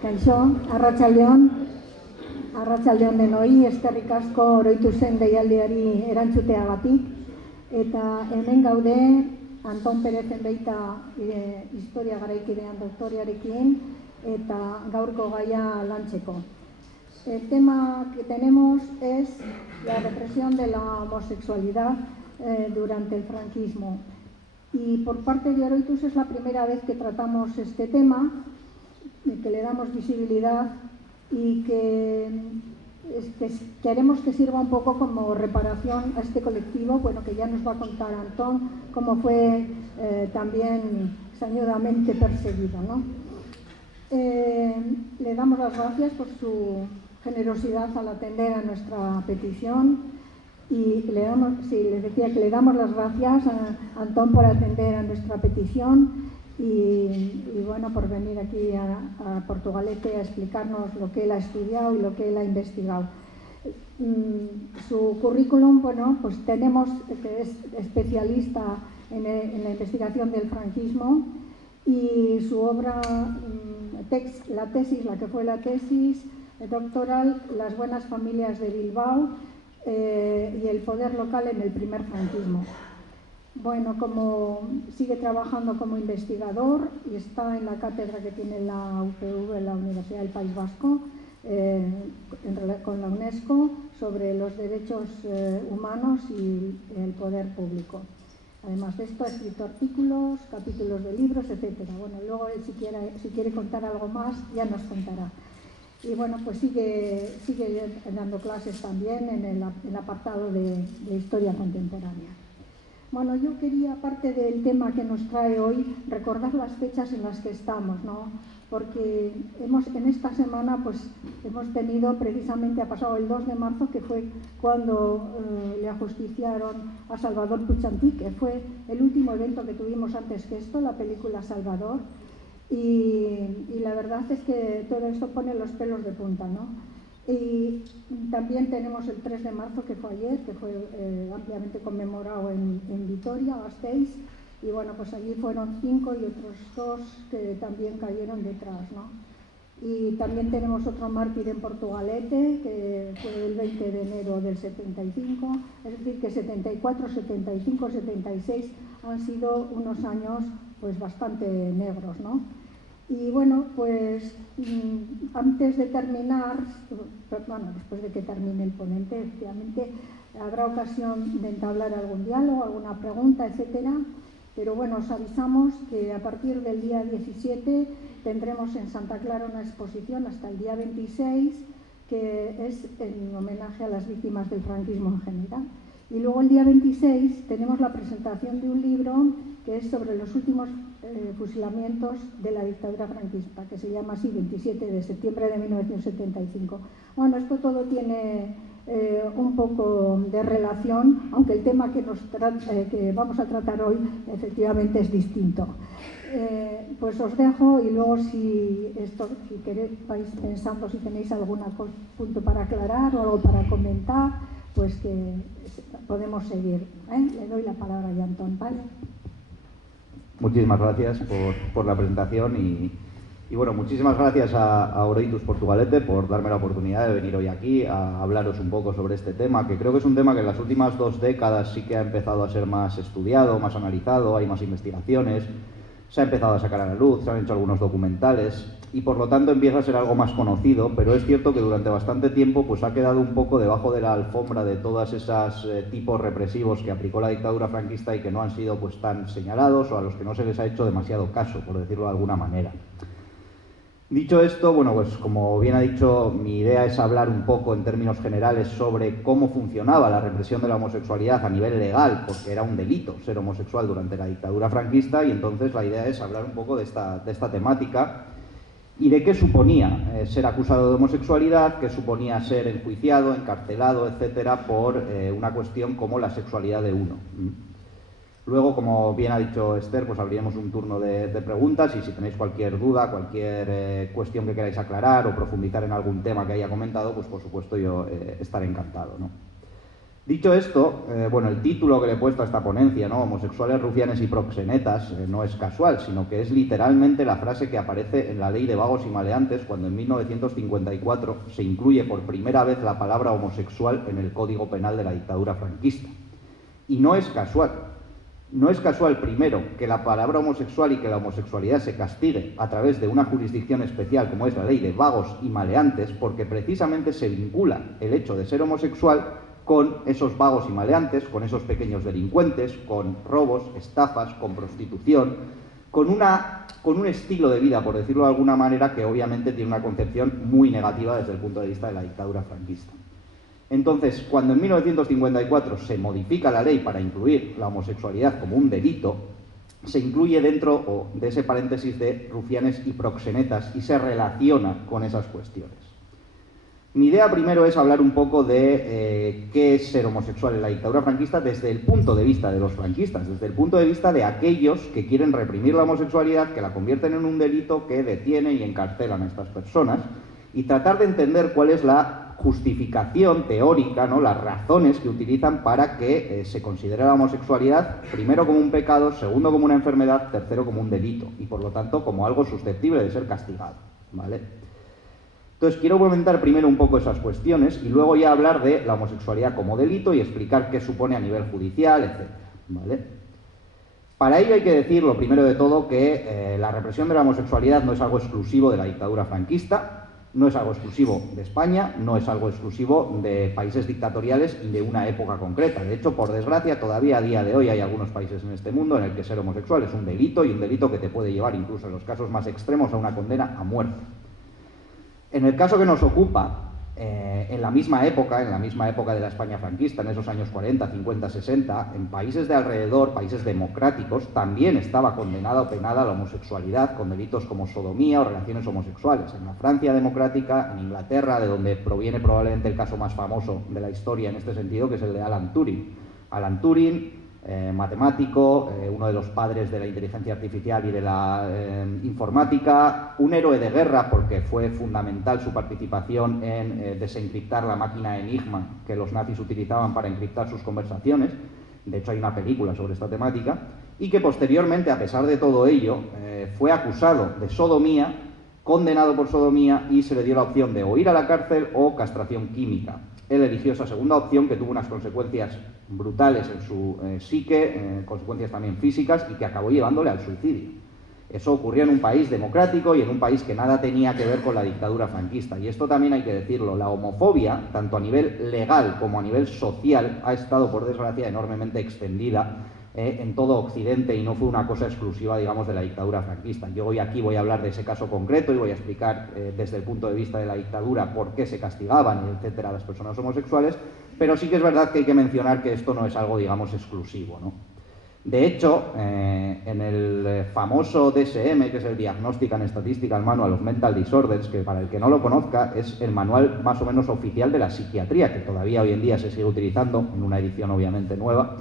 Kaixo, arratsaldeon denoi, eskerrik asko oroituzen deialdiari erantzuteagatik, eta hemen gaude Anton Perezen beita historia garaikidean doktorearekin, eta gaurko gaia lantzeko. El tema que tenemos es la represión de la homosexualidad durante el franquismo. Y por parte de Oroitus es la primera vez que tratamos este tema, que le damos visibilidad y que queremos que sirva un poco como reparación a este colectivo, bueno, que ya nos va a contar Antón cómo fue también sañudamente perseguido, ¿no? Le damos las gracias por su generosidad al atender a nuestra petición y les decía que le damos las gracias a Antón por atender a nuestra petición y bueno, por venir aquí a Portugalete a explicarnos lo que él ha estudiado y lo que él ha investigado. Su currículum, bueno, pues tenemos que es especialista en la investigación del franquismo y su obra, la que fue la tesis doctoral, Las buenas familias de Bilbao y el poder local en el primer franquismo. Bueno, como sigue trabajando como investigador y está en la cátedra que tiene la UPV, la Universidad del País Vasco, con la UNESCO, sobre los derechos humanos y el poder público. Además de esto, ha escrito artículos, capítulos de libros, etc. Bueno, luego él, si quiere contar algo más, ya nos contará. Y bueno, pues sigue dando clases también en el apartado de historia contemporánea. Bueno, yo quería, aparte del tema que nos trae hoy, recordar las fechas en las que estamos, ¿no? Porque en esta semana pues hemos tenido, precisamente ha pasado el 2 de marzo, que fue cuando le ajusticiaron a Salvador Puig-Antich, que fue el último evento que tuvimos antes que esto, la película Salvador, y la verdad es que todo esto pone los pelos de punta, ¿no? Y también tenemos el 3 de marzo, que fue ayer, que fue ampliamente conmemorado en Vitoria-Gasteiz, y bueno, pues allí fueron 5 y otros 2 que también cayeron detrás, ¿no? Y también tenemos otro mártir en Portugalete, que fue el 20 de enero del 75, es decir, que 74, 75, 76 han sido unos años pues bastante negros, ¿no? Y bueno, pues antes de terminar, bueno, después de que termine el ponente, efectivamente, habrá ocasión de entablar algún diálogo, alguna pregunta, etcétera. Pero bueno, os avisamos que a partir del día 17 tendremos en Santa Clara una exposición hasta el día 26, que es en homenaje a las víctimas del franquismo en general. Y luego el día 26 tenemos la presentación de un libro que es sobre los últimos fusilamientos de la dictadura franquista, que se llama así, 27 de septiembre de 1975. Bueno, esto todo tiene un poco de relación, aunque el tema que vamos a tratar hoy efectivamente es distinto. Pues os dejo y luego si vais pensando si tenéis algún punto para aclarar o algo para comentar, pues que podemos seguir. Le doy la palabra a Antón, ¿vale? Muchísimas gracias por la presentación y bueno, muchísimas gracias a Oroitus Portugalete por darme la oportunidad de venir hoy aquí a hablaros un poco sobre este tema, que creo que es un tema que en las últimas 2 décadas sí que ha empezado a ser más estudiado, más analizado, hay más investigaciones, se ha empezado a sacar a la luz, se han hecho algunos documentales y por lo tanto empieza a ser algo más conocido, pero es cierto que durante bastante tiempo pues ha quedado un poco debajo de la alfombra de todas esas tipos represivos que aplicó la dictadura franquista y que no han sido pues tan señalados o a los que no se les ha hecho demasiado caso, por decirlo de alguna manera. Dicho esto, bueno, pues como bien ha dicho, mi idea es hablar un poco en términos generales sobre cómo funcionaba la represión de la homosexualidad a nivel legal, porque era un delito ser homosexual durante la dictadura franquista, y entonces la idea es hablar un poco de esta temática y de qué suponía ser acusado de homosexualidad, qué suponía ser enjuiciado, encarcelado, etcétera, por una cuestión como la sexualidad de uno. Luego, como bien ha dicho Esther, pues abriremos un turno de preguntas y si tenéis cualquier duda, cualquier cuestión que queráis aclarar o profundizar en algún tema que haya comentado, pues por supuesto yo estaré encantado, ¿no? Dicho esto, bueno, el título que le he puesto a esta ponencia, ¿no? Homosexuales, rufianes y proxenetas, no es casual, sino que es literalmente la frase que aparece en la Ley de Vagos y Maleantes cuando en 1954 se incluye por primera vez la palabra homosexual en el Código Penal de la dictadura franquista. Y no es casual. No es casual, primero, que la palabra homosexual y que la homosexualidad se castigue a través de una jurisdicción especial como es la Ley de Vagos y Maleantes, porque precisamente se vincula el hecho de ser homosexual con esos vagos y maleantes, con esos pequeños delincuentes, con robos, estafas, con prostitución, con un estilo de vida, por decirlo de alguna manera, que obviamente tiene una concepción muy negativa desde el punto de vista de la dictadura franquista. Entonces, cuando en 1954 se modifica la ley para incluir la homosexualidad como un delito, se incluye dentro de ese paréntesis de rufianes y proxenetas y se relaciona con esas cuestiones. Mi idea primero es hablar un poco de qué es ser homosexual en la dictadura franquista desde el punto de vista de los franquistas, desde el punto de vista de aquellos que quieren reprimir la homosexualidad, que la convierten en un delito, que detienen y encarcelan a estas personas, y tratar de entender cuál es la justificación teórica, ¿no? Las razones que utilizan para que se considere la homosexualidad primero como un pecado, segundo como una enfermedad, tercero como un delito, y por lo tanto como algo susceptible de ser castigado, ¿vale? Entonces, quiero comentar primero un poco esas cuestiones y luego ya hablar de la homosexualidad como delito y explicar qué supone a nivel judicial, etc. ¿Vale? Para ello hay que decir, lo primero de todo, que la represión de la homosexualidad no es algo exclusivo de la dictadura franquista, no es algo exclusivo de España, no es algo exclusivo de países dictatoriales y de una época concreta. De hecho, por desgracia, todavía a día de hoy hay algunos países en este mundo en el que ser homosexual es un delito y un delito que te puede llevar, incluso en los casos más extremos, a una condena a muerte. En el caso que nos ocupa, en la misma época de la España franquista, en esos años 40, 50, 60, en países de alrededor, países democráticos, también estaba condenada o penada la homosexualidad con delitos como sodomía o relaciones homosexuales. En la Francia democrática, en Inglaterra, de donde proviene probablemente el caso más famoso de la historia en este sentido, que es el de Alan Turing. Alan Turing, matemático, uno de los padres de la inteligencia artificial y de la informática, un héroe de guerra porque fue fundamental su participación en desencriptar la máquina Enigma que los nazis utilizaban para encriptar sus conversaciones. De hecho hay una película sobre esta temática, y que posteriormente, a pesar de todo ello, fue acusado de sodomía, condenado por sodomía y se le dio la opción de o ir a la cárcel o castración química. Él eligió esa segunda opción, que tuvo unas consecuencias brutales en su psique, consecuencias también físicas, y que acabó llevándole al suicidio. Eso ocurrió en un país democrático y en un país que nada tenía que ver con la dictadura franquista. Y esto también hay que decirlo, la homofobia, tanto a nivel legal como a nivel social, ha estado, por desgracia, enormemente extendida en todo Occidente y no fue una cosa exclusiva, digamos, de la dictadura franquista. Yo hoy aquí voy a hablar de ese caso concreto y voy a explicar desde el punto de vista de la dictadura por qué se castigaban, etcétera, a las personas homosexuales, pero sí que es verdad que hay que mencionar que esto no es algo, digamos, exclusivo, ¿no? De hecho, en el famoso DSM, que es el Diagnostic and Statistical Manual of Mental Disorders, que para el que no lo conozca es el manual más o menos oficial de la psiquiatría, que todavía hoy en día se sigue utilizando, en una edición obviamente nueva,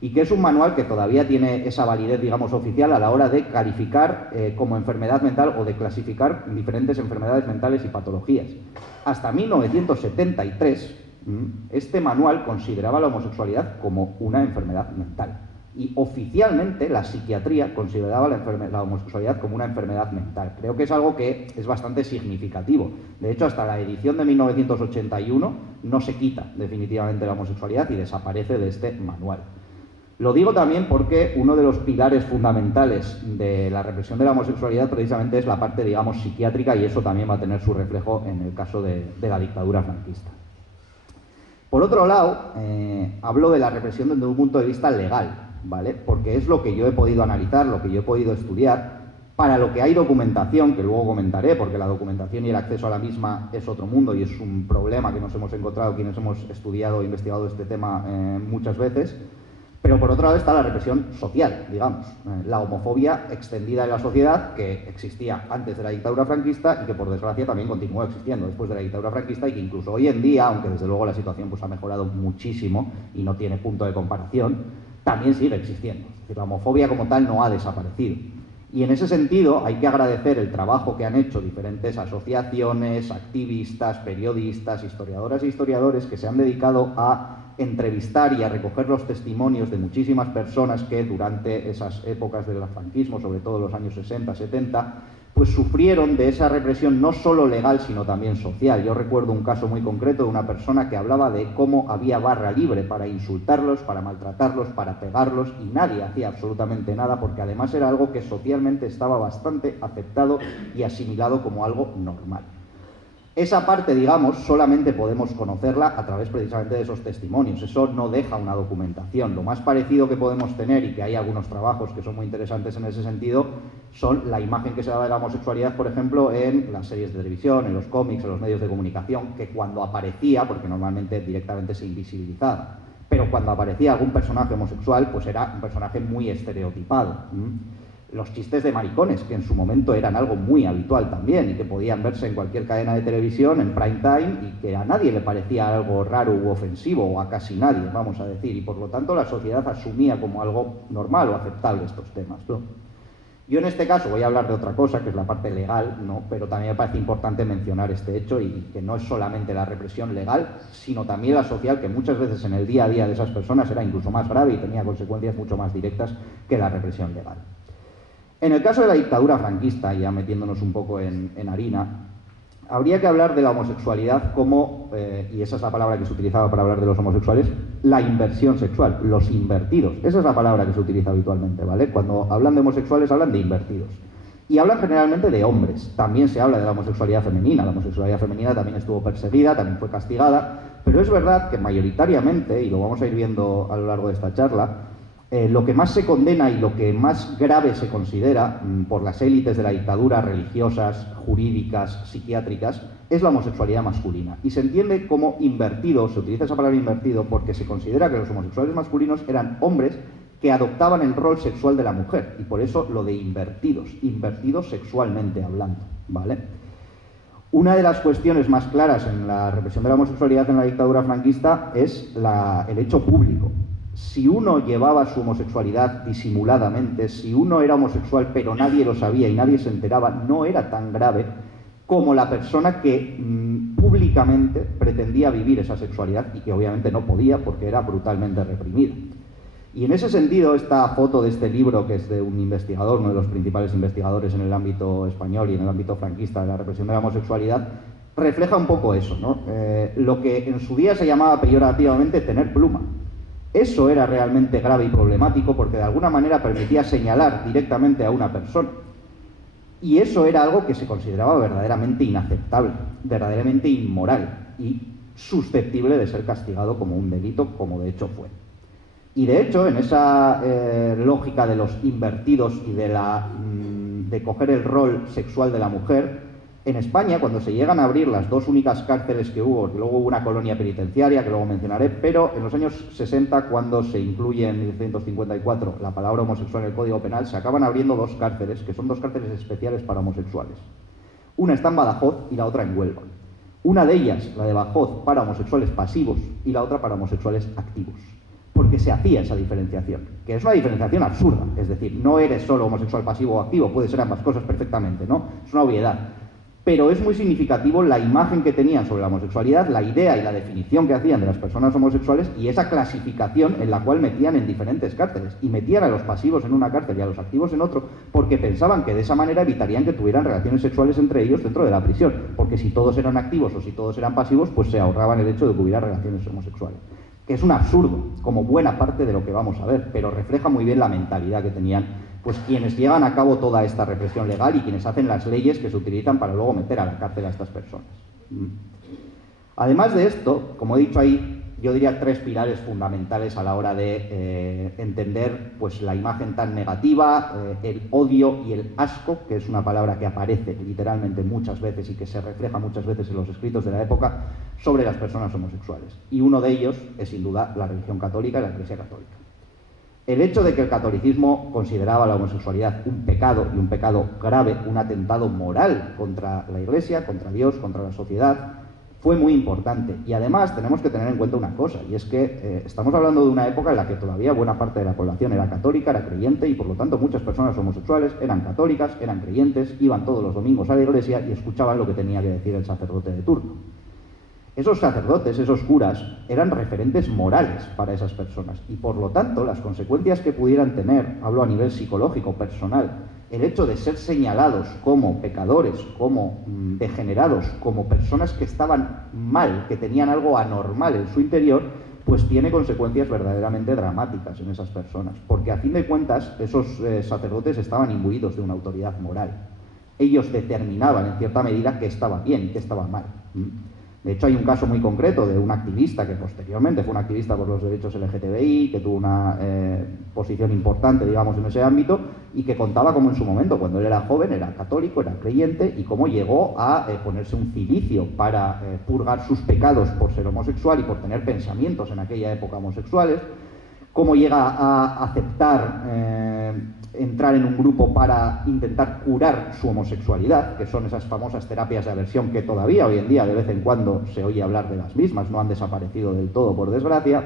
y que es un manual que todavía tiene esa validez, digamos, oficial a la hora de calificar como enfermedad mental o de clasificar diferentes enfermedades mentales y patologías. Hasta 1973, este manual consideraba la homosexualidad como una enfermedad mental. Y oficialmente la psiquiatría consideraba la homosexualidad como una enfermedad mental. Creo que es algo que es bastante significativo. De hecho, hasta la edición de 1981 no se quita definitivamente la homosexualidad y desaparece de este manual. Lo digo también porque uno de los pilares fundamentales de la represión de la homosexualidad precisamente es la parte, digamos, psiquiátrica, y eso también va a tener su reflejo en el caso de la dictadura franquista. Por otro lado, hablo de la represión desde un punto de vista legal, ¿vale? Porque es lo que yo he podido analizar, lo que yo he podido estudiar, para lo que hay documentación, que luego comentaré, porque la documentación y el acceso a la misma es otro mundo y es un problema que nos hemos encontrado quienes hemos estudiado e investigado este tema muchas veces. Pero por otro lado está la represión social, digamos, la homofobia extendida en la sociedad, que existía antes de la dictadura franquista y que por desgracia también continúa existiendo después de la dictadura franquista, y que incluso hoy en día, aunque desde luego la situación pues ha mejorado muchísimo y no tiene punto de comparación, también sigue existiendo. Es decir, la homofobia como tal no ha desaparecido. Y en ese sentido hay que agradecer el trabajo que han hecho diferentes asociaciones, activistas, periodistas, historiadoras e historiadores que se han dedicado a entrevistar y a recoger los testimonios de muchísimas personas que durante esas épocas del franquismo, sobre todo los años 60, 70, pues sufrieron de esa represión no solo legal, sino también social. Yo recuerdo un caso muy concreto de una persona que hablaba de cómo había barra libre para insultarlos, para maltratarlos, para pegarlos, y nadie hacía absolutamente nada, porque además era algo que socialmente estaba bastante aceptado y asimilado como algo normal. Esa parte, digamos, solamente podemos conocerla a través precisamente de esos testimonios. Eso no deja una documentación. Lo más parecido que podemos tener, y que hay algunos trabajos que son muy interesantes en ese sentido, son la imagen que se da de la homosexualidad, por ejemplo, en las series de televisión, en los cómics, en los medios de comunicación, que cuando aparecía, porque normalmente directamente se invisibilizaba, pero cuando aparecía algún personaje homosexual, pues era un personaje muy estereotipado. Los chistes de maricones, que en su momento eran algo muy habitual también y que podían verse en cualquier cadena de televisión en prime time y que a nadie le parecía algo raro u ofensivo, o a casi nadie, vamos a decir, y por lo tanto la sociedad asumía como algo normal o aceptable estos temas, ¿no? Yo en este caso voy a hablar de otra cosa, que es la parte legal, ¿no? Pero también me parece importante mencionar este hecho, y que no es solamente la represión legal, sino también la social, que muchas veces en el día a día de esas personas era incluso más grave y tenía consecuencias mucho más directas que la represión legal. En el caso de la dictadura franquista, ya metiéndonos un poco en harina, habría que hablar de la homosexualidad como, y esa es la palabra que se utilizaba para hablar de los homosexuales, la inversión sexual, los invertidos. Esa es la palabra que se utiliza habitualmente, ¿vale? Cuando hablan de homosexuales hablan de invertidos. Y hablan generalmente de hombres. También se habla de la homosexualidad femenina. La homosexualidad femenina también estuvo perseguida, también fue castigada, pero es verdad que mayoritariamente, y lo vamos a ir viendo a lo largo de esta charla, lo que más se condena y lo que más grave se considera por las élites de la dictadura, religiosas, jurídicas, psiquiátricas, es la homosexualidad masculina. Y se entiende como invertido, se utiliza esa palabra invertido porque se considera que los homosexuales masculinos eran hombres que adoptaban el rol sexual de la mujer, y por eso lo de invertidos sexualmente hablando, ¿vale? Una de las cuestiones más claras en la represión de la homosexualidad en la dictadura franquista es el hecho público. Si uno llevaba su homosexualidad disimuladamente, si uno era homosexual pero nadie lo sabía y nadie se enteraba, no era tan grave como la persona que públicamente pretendía vivir esa sexualidad y que obviamente no podía porque era brutalmente reprimida. Y en ese sentido, esta foto de este libro, que es de un investigador, uno de los principales investigadores en el ámbito español y en el ámbito franquista de la represión de la homosexualidad, refleja un poco eso, ¿no? Lo que en su día se llamaba peyorativamente tener pluma. Eso era realmente grave y problemático porque de alguna manera permitía señalar directamente a una persona. Y eso era algo que se consideraba verdaderamente inaceptable, verdaderamente inmoral y susceptible de ser castigado como un delito, como de hecho fue. Y de hecho, en esa lógica de los invertidos y de coger el rol sexual de la mujer, en España, cuando se llegan a abrir las dos únicas cárceles que hubo, luego hubo una colonia penitenciaria, que luego mencionaré, pero en los años 60, cuando se incluye en 1954 la palabra homosexual en el Código Penal, se acaban abriendo dos cárceles, que son dos cárceles especiales para homosexuales. Una está en Badajoz y la otra en Huelva. Una de ellas, la de Badajoz, para homosexuales pasivos y la otra para homosexuales activos. Porque se hacía esa diferenciación, que es una diferenciación absurda, es decir, no eres solo homosexual pasivo o activo, puede ser ambas cosas perfectamente, ¿no? Es una obviedad. Pero es muy significativo la imagen que tenían sobre la homosexualidad, la idea y la definición que hacían de las personas homosexuales y esa clasificación en la cual metían en diferentes cárceles. Y metían a los pasivos en una cárcel y a los activos en otro porque pensaban que de esa manera evitarían que tuvieran relaciones sexuales entre ellos dentro de la prisión. Porque si todos eran activos o si todos eran pasivos, pues se ahorraban el hecho de que hubiera relaciones homosexuales. Que es un absurdo, como buena parte de lo que vamos a ver, pero refleja muy bien la mentalidad que tenían pues quienes llevan a cabo toda esta represión legal y quienes hacen las leyes que se utilizan para luego meter a la cárcel a estas personas. Además de esto, como he dicho ahí, yo diría tres pilares fundamentales a la hora de entender pues, la imagen tan negativa, el odio y el asco, que es una palabra que aparece literalmente muchas veces y que se refleja muchas veces en los escritos de la época sobre las personas homosexuales. Y uno de ellos es sin duda la religión católica y la Iglesia católica. El hecho de que el catolicismo consideraba la homosexualidad un pecado, y un pecado grave, un atentado moral contra la Iglesia, contra Dios, contra la sociedad, fue muy importante. Y además tenemos que tener en cuenta una cosa, y es que estamos hablando de una época en la que todavía buena parte de la población era católica, era creyente, y por lo tanto muchas personas homosexuales eran católicas, eran creyentes, iban todos los domingos a la iglesia y escuchaban lo que tenía que decir el sacerdote de turno. Esos sacerdotes, esos curas, eran referentes morales para esas personas y por lo tanto las consecuencias que pudieran tener, hablo a nivel psicológico, personal, el hecho de ser señalados como pecadores, como degenerados, como personas que estaban mal, que tenían algo anormal en su interior, pues tiene consecuencias verdaderamente dramáticas en esas personas, porque a fin de cuentas esos sacerdotes estaban imbuidos de una autoridad moral. Ellos determinaban en cierta medida qué estaba bien y qué estaba mal. De hecho, hay un caso muy concreto de un activista que posteriormente fue un activista por los derechos LGTBI, que tuvo una posición importante, digamos, en ese ámbito, y que contaba cómo en su momento, cuando él era joven, era católico, era creyente, y cómo llegó a ponerse un cilicio para purgar sus pecados por ser homosexual y por tener pensamientos en aquella época homosexuales, cómo llega a aceptar entrar en un grupo para intentar curar su homosexualidad, que son esas famosas terapias de aversión que todavía hoy en día de vez en cuando se oye hablar de las mismas, no han desaparecido del todo por desgracia,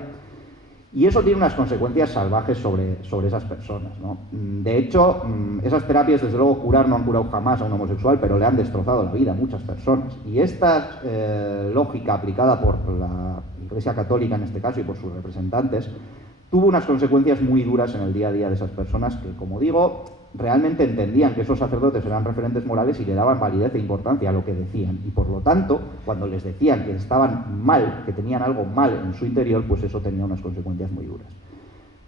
y eso tiene unas consecuencias salvajes sobre esas personas, ¿no? De hecho, esas terapias desde luego curar no han curado jamás a un homosexual, pero le han destrozado la vida a muchas personas, y esta lógica aplicada por la Iglesia Católica en este caso y por sus representantes tuvo unas consecuencias muy duras en el día a día de esas personas que, como digo, realmente entendían que esos sacerdotes eran referentes morales y le daban validez e importancia a lo que decían. Y por lo tanto, cuando les decían que estaban mal, que tenían algo mal en su interior, pues eso tenía unas consecuencias muy duras.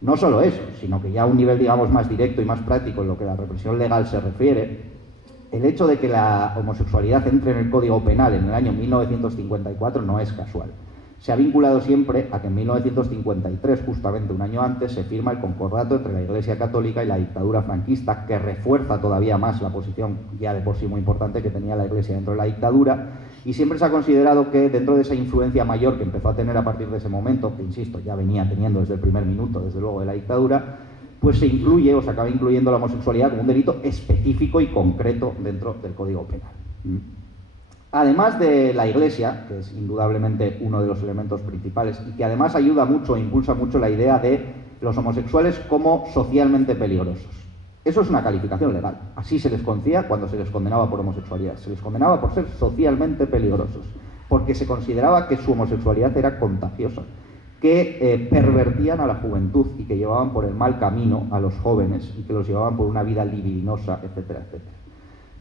No solo eso, sino que ya a un nivel, digamos, más directo y más práctico en lo que la represión legal se refiere, el hecho de que la homosexualidad entre en el Código Penal en el año 1954 no es casual. Se ha vinculado siempre a que en 1953, justamente un año antes, se firma el concordato entre la Iglesia Católica y la dictadura franquista, que refuerza todavía más la posición ya de por sí muy importante que tenía la Iglesia dentro de la dictadura, y siempre se ha considerado que dentro de esa influencia mayor que empezó a tener a partir de ese momento, que insisto, ya venía teniendo desde el primer minuto, desde luego, de la dictadura, pues se incluye o se acaba incluyendo la homosexualidad como un delito específico y concreto dentro del Código Penal. Además de la Iglesia, que es indudablemente uno de los elementos principales y que además ayuda mucho e impulsa mucho la idea de los homosexuales como socialmente peligrosos. Eso es una calificación legal. Así se les conocía cuando se les condenaba por homosexualidad. Se les condenaba por ser socialmente peligrosos, porque se consideraba que su homosexualidad era contagiosa, que pervertían a la juventud y que llevaban por el mal camino a los jóvenes y que los llevaban por una vida libidinosa, etcétera, etcétera.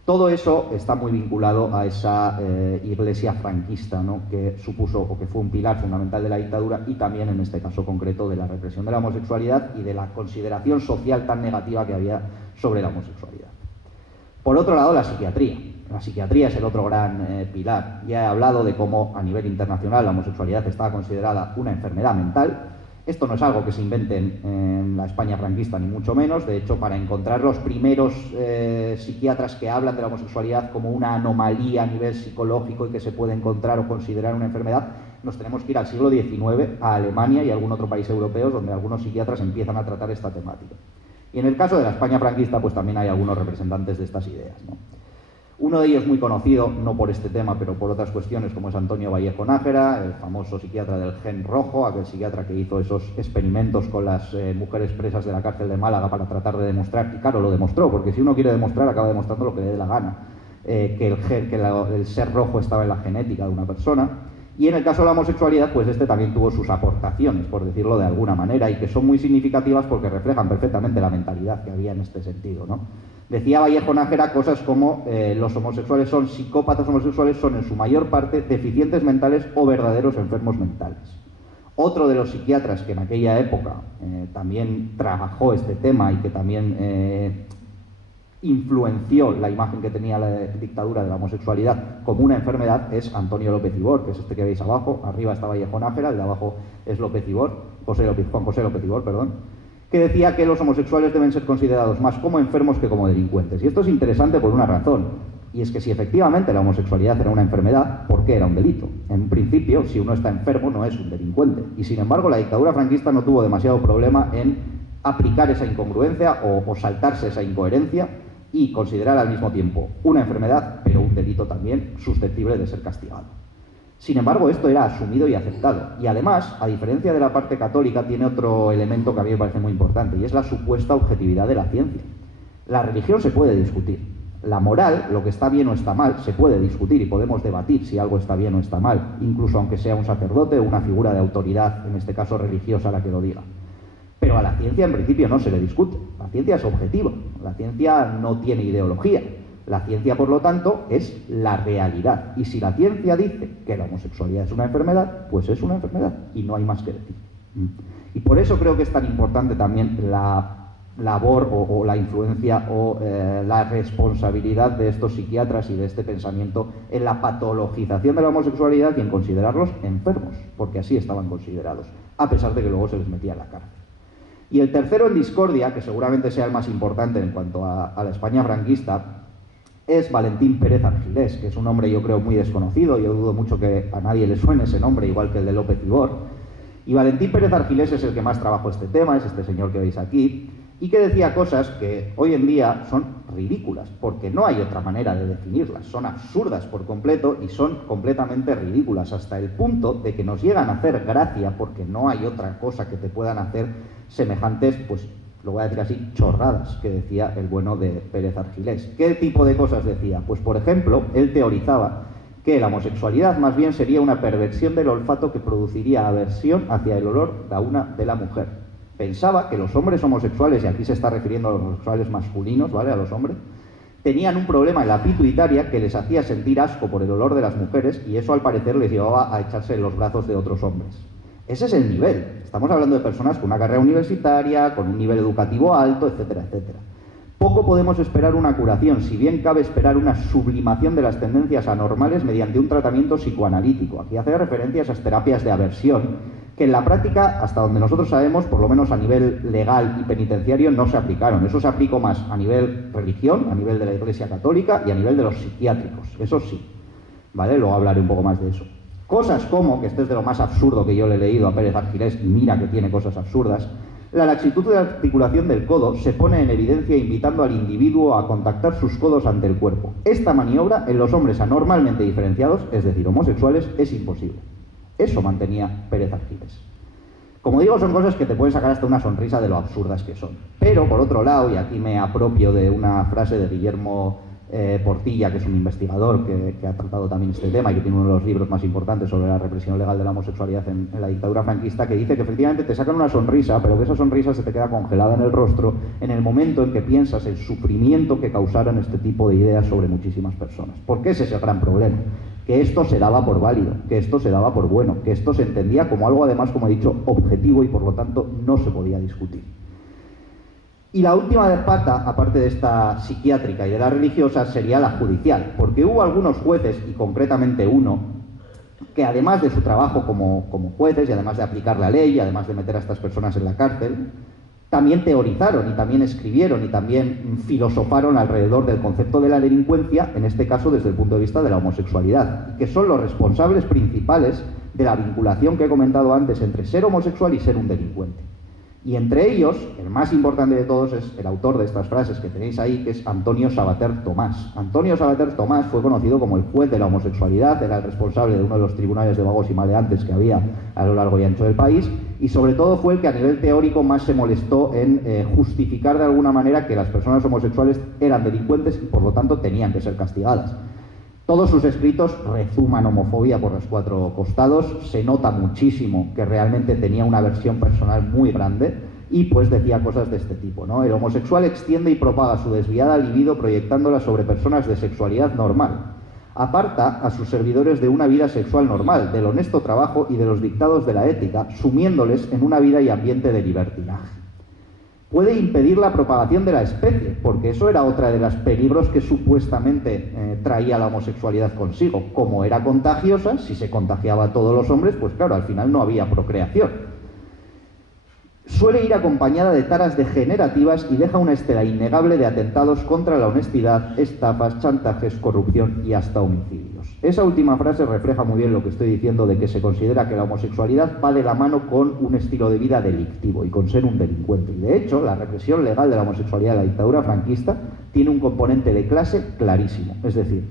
Todo eso está muy vinculado a esa iglesia franquista, ¿no?, que supuso o que fue un pilar fundamental de la dictadura y también en este caso concreto de la represión de la homosexualidad y de la consideración social tan negativa que había sobre la homosexualidad. Por otro lado, la psiquiatría. La psiquiatría es el otro gran pilar. Ya he hablado de cómo a nivel internacional la homosexualidad estaba considerada una enfermedad mental. Esto no es algo que se inventen en la España franquista, ni mucho menos. De hecho, para encontrar los primeros psiquiatras que hablan de la homosexualidad como una anomalía a nivel psicológico y que se puede encontrar o considerar una enfermedad, nos tenemos que ir al siglo XIX, a Alemania y a algún otro país europeo, donde algunos psiquiatras empiezan a tratar esta temática. Y en el caso de la España franquista, pues también hay algunos representantes de estas ideas, ¿no? Uno de ellos muy conocido, no por este tema, pero por otras cuestiones, como es Antonio Vallejo Nájera, el famoso psiquiatra del gen rojo, aquel psiquiatra que hizo esos experimentos con las mujeres presas de la cárcel de Málaga para tratar de demostrar, y claro, lo demostró, porque si uno quiere demostrar, acaba demostrando lo que le dé la gana, que el ser rojo estaba en la genética de una persona. Y en el caso de la homosexualidad, pues este también tuvo sus aportaciones, por decirlo de alguna manera, y que son muy significativas porque reflejan perfectamente la mentalidad que había en este sentido, ¿no? Decía Vallejo Nájera cosas como los homosexuales son psicópatas homosexuales, son en su mayor parte deficientes mentales o verdaderos enfermos mentales. Otro de los psiquiatras que en aquella época también trabajó este tema y que también influenció la imagen que tenía la dictadura de la homosexualidad como una enfermedad es Antonio López Ibor, que es este que veis abajo. Arriba está Vallejo Nájera, el de abajo es López Ibor, Juan José López Ibor, que decía que los homosexuales deben ser considerados más como enfermos que como delincuentes. Y esto es interesante por una razón, y es que si efectivamente la homosexualidad era una enfermedad, ¿por qué era un delito? En principio, si uno está enfermo, no es un delincuente. Y sin embargo, la dictadura franquista no tuvo demasiado problema en aplicar esa incongruencia o saltarse esa incoherencia y considerar al mismo tiempo una enfermedad, pero un delito también susceptible de ser castigado. Sin embargo, esto era asumido y aceptado. Y además, a diferencia de la parte católica, tiene otro elemento que a mí me parece muy importante, y es la supuesta objetividad de la ciencia. La religión se puede discutir. La moral, lo que está bien o está mal, se puede discutir y podemos debatir si algo está bien o está mal, incluso aunque sea un sacerdote o una figura de autoridad, en este caso religiosa, la que lo diga. Pero a la ciencia en principio no se le discute. La ciencia es objetiva, la ciencia no tiene ideología. La ciencia, por lo tanto, es la realidad. Y si la ciencia dice que la homosexualidad es una enfermedad, pues es una enfermedad y no hay más que decir. Y por eso creo que es tan importante también la labor o la influencia o la responsabilidad de estos psiquiatras y de este pensamiento en la patologización de la homosexualidad y en considerarlos enfermos, porque así estaban considerados, a pesar de que luego se les metía en la cárcel. Y el tercero en discordia, que seguramente sea el más importante en cuanto a la España franquista, es Valentín Pérez Argilés, que es un nombre yo creo muy desconocido, yo dudo mucho que a nadie le suene ese nombre, igual que el de López Ibor. Y Valentín Pérez Argilés es el que más trabajó este tema, es este señor que veis aquí, y que decía cosas que hoy en día son ridículas, porque no hay otra manera de definirlas, son absurdas por completo y son completamente ridículas, hasta el punto de que nos llegan a hacer gracia, porque no hay otra cosa que te puedan hacer semejantes, pues lo voy a decir así, chorradas, que decía el bueno de Pérez Argilés. ¿Qué tipo de cosas decía? Pues por ejemplo, él teorizaba que la homosexualidad más bien sería una perversión del olfato que produciría aversión hacia el olor de la mujer. Pensaba que los hombres homosexuales, y aquí se está refiriendo a los homosexuales masculinos, ¿vale?, a los hombres, tenían un problema en la pituitaria que les hacía sentir asco por el olor de las mujeres y eso al parecer les llevaba a echarse en los brazos de otros hombres. Ese es el nivel. Estamos hablando de personas con una carrera universitaria, con un nivel educativo alto, etcétera, etcétera. Poco podemos esperar una curación, si bien cabe esperar una sublimación de las tendencias anormales mediante un tratamiento psicoanalítico. Aquí hace referencia a esas terapias de aversión que en la práctica, hasta donde nosotros sabemos, por lo menos a nivel legal y penitenciario, no se aplicaron. Eso se aplicó más a nivel religión, a nivel de la Iglesia Católica y a nivel de los psiquiátricos. Eso sí, ¿vale? Luego hablaré un poco más de eso. Cosas como, que esto es de lo más absurdo que yo le he leído a Pérez Argilés, y mira que tiene cosas absurdas, la laxitud de la articulación del codo se pone en evidencia invitando al individuo a contactar sus codos ante el cuerpo. Esta maniobra en los hombres anormalmente diferenciados, es decir, homosexuales, es imposible. Eso mantenía Pérez Argilés. Como digo, son cosas que te pueden sacar hasta una sonrisa de lo absurdas que son. Pero, por otro lado, y aquí me apropio de una frase de Guillermo Portilla, que es un investigador que ha tratado también este tema y que tiene uno de los libros más importantes sobre la represión legal de la homosexualidad en la dictadura franquista, que dice que efectivamente te sacan una sonrisa, pero que esa sonrisa se te queda congelada en el rostro en el momento en que piensas el sufrimiento que causaron este tipo de ideas sobre muchísimas personas. Porque ese es el gran problema. Que esto se daba por válido, que esto se daba por bueno, que esto se entendía como algo, además, como he dicho, objetivo y por lo tanto no se podía discutir. Y la última pata, aparte de esta psiquiátrica y de la religiosa, sería la judicial, porque hubo algunos jueces, y concretamente uno, que además de su trabajo como jueces, y además de aplicar la ley, y además de meter a estas personas en la cárcel, también teorizaron y también escribieron y también filosofaron alrededor del concepto de la delincuencia, en este caso desde el punto de vista de la homosexualidad, que son los responsables principales de la vinculación que he comentado antes entre ser homosexual y ser un delincuente. Y entre ellos, el más importante de todos es el autor de estas frases que tenéis ahí, que es Antonio Sabater Tomás. Antonio Sabater Tomás fue conocido como el juez de la homosexualidad, era el responsable de uno de los tribunales de vagos y maleantes que había a lo largo y ancho del país, y sobre todo fue el que a nivel teórico más se molestó en justificar de alguna manera que las personas homosexuales eran delincuentes y por lo tanto tenían que ser castigadas. Todos sus escritos rezuman homofobia por los cuatro costados, se nota muchísimo que realmente tenía una versión personal muy grande y pues decía cosas de este tipo, ¿no? El homosexual extiende y propaga su desviada libido proyectándola sobre personas de sexualidad normal. Aparta a sus servidores de una vida sexual normal, del honesto trabajo y de los dictados de la ética, sumiéndoles en una vida y ambiente de libertinaje. Puede impedir la propagación de la especie, porque eso era otra de los peligros que supuestamente traía la homosexualidad consigo. Como era contagiosa, si se contagiaba a todos los hombres, pues claro, al final no había procreación. Suele ir acompañada de taras degenerativas y deja una estela innegable de atentados contra la honestidad, estafas, chantajes, corrupción y hasta homicidios. Esa última frase refleja muy bien lo que estoy diciendo de que se considera que la homosexualidad va de la mano con un estilo de vida delictivo y con ser un delincuente. Y de hecho, la represión legal de la homosexualidad de la dictadura franquista tiene un componente de clase clarísimo. Es decir,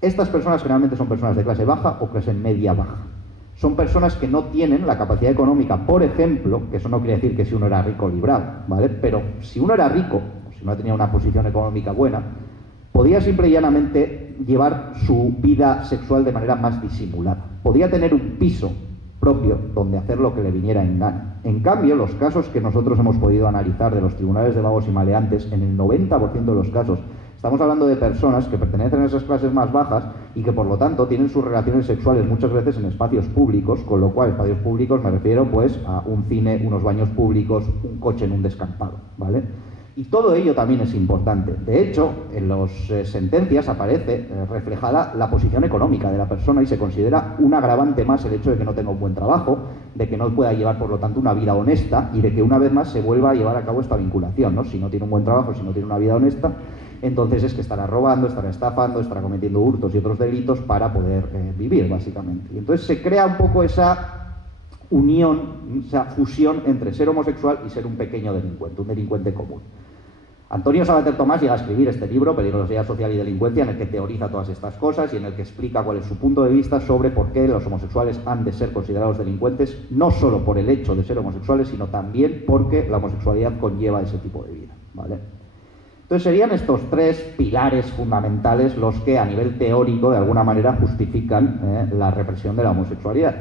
estas personas generalmente son personas de clase baja o clase media-baja. Son personas que no tienen la capacidad económica, por ejemplo, que eso no quiere decir que si uno era rico librado, ¿vale? Pero si uno era rico, o si uno tenía una posición económica buena, podía simple y llanamente llevar su vida sexual de manera más disimulada. Podía tener un piso propio donde hacer lo que le viniera en gana. En cambio, los casos que nosotros hemos podido analizar de los tribunales de vagos y maleantes, en el 90% de los casos, estamos hablando de personas que pertenecen a esas clases más bajas y que, por lo tanto, tienen sus relaciones sexuales muchas veces en espacios públicos, con lo cual, espacios públicos me refiero pues a un cine, unos baños públicos, un coche en un descampado, ¿vale? Y todo ello también es importante. De hecho, en las sentencias aparece reflejada la posición económica de la persona y se considera un agravante más el hecho de que no tenga un buen trabajo, de que no pueda llevar, por lo tanto, una vida honesta y de que una vez más se vuelva a llevar a cabo esta vinculación, ¿no? Si no tiene un buen trabajo, si no tiene una vida honesta, entonces es que estará robando, estará estafando, estará cometiendo hurtos y otros delitos para poder vivir, básicamente. Y entonces se crea un poco esa unión, esa fusión entre ser homosexual y ser un pequeño delincuente, un delincuente común. Antonio Sabater Tomás llega a escribir este libro, Peligrosidad Social y Delincuencia, en el que teoriza todas estas cosas y en el que explica cuál es su punto de vista sobre por qué los homosexuales han de ser considerados delincuentes, no solo por el hecho de ser homosexuales, sino también porque la homosexualidad conlleva ese tipo de vida, ¿vale? Entonces serían estos tres pilares fundamentales los que a nivel teórico de alguna manera justifican la represión de la homosexualidad,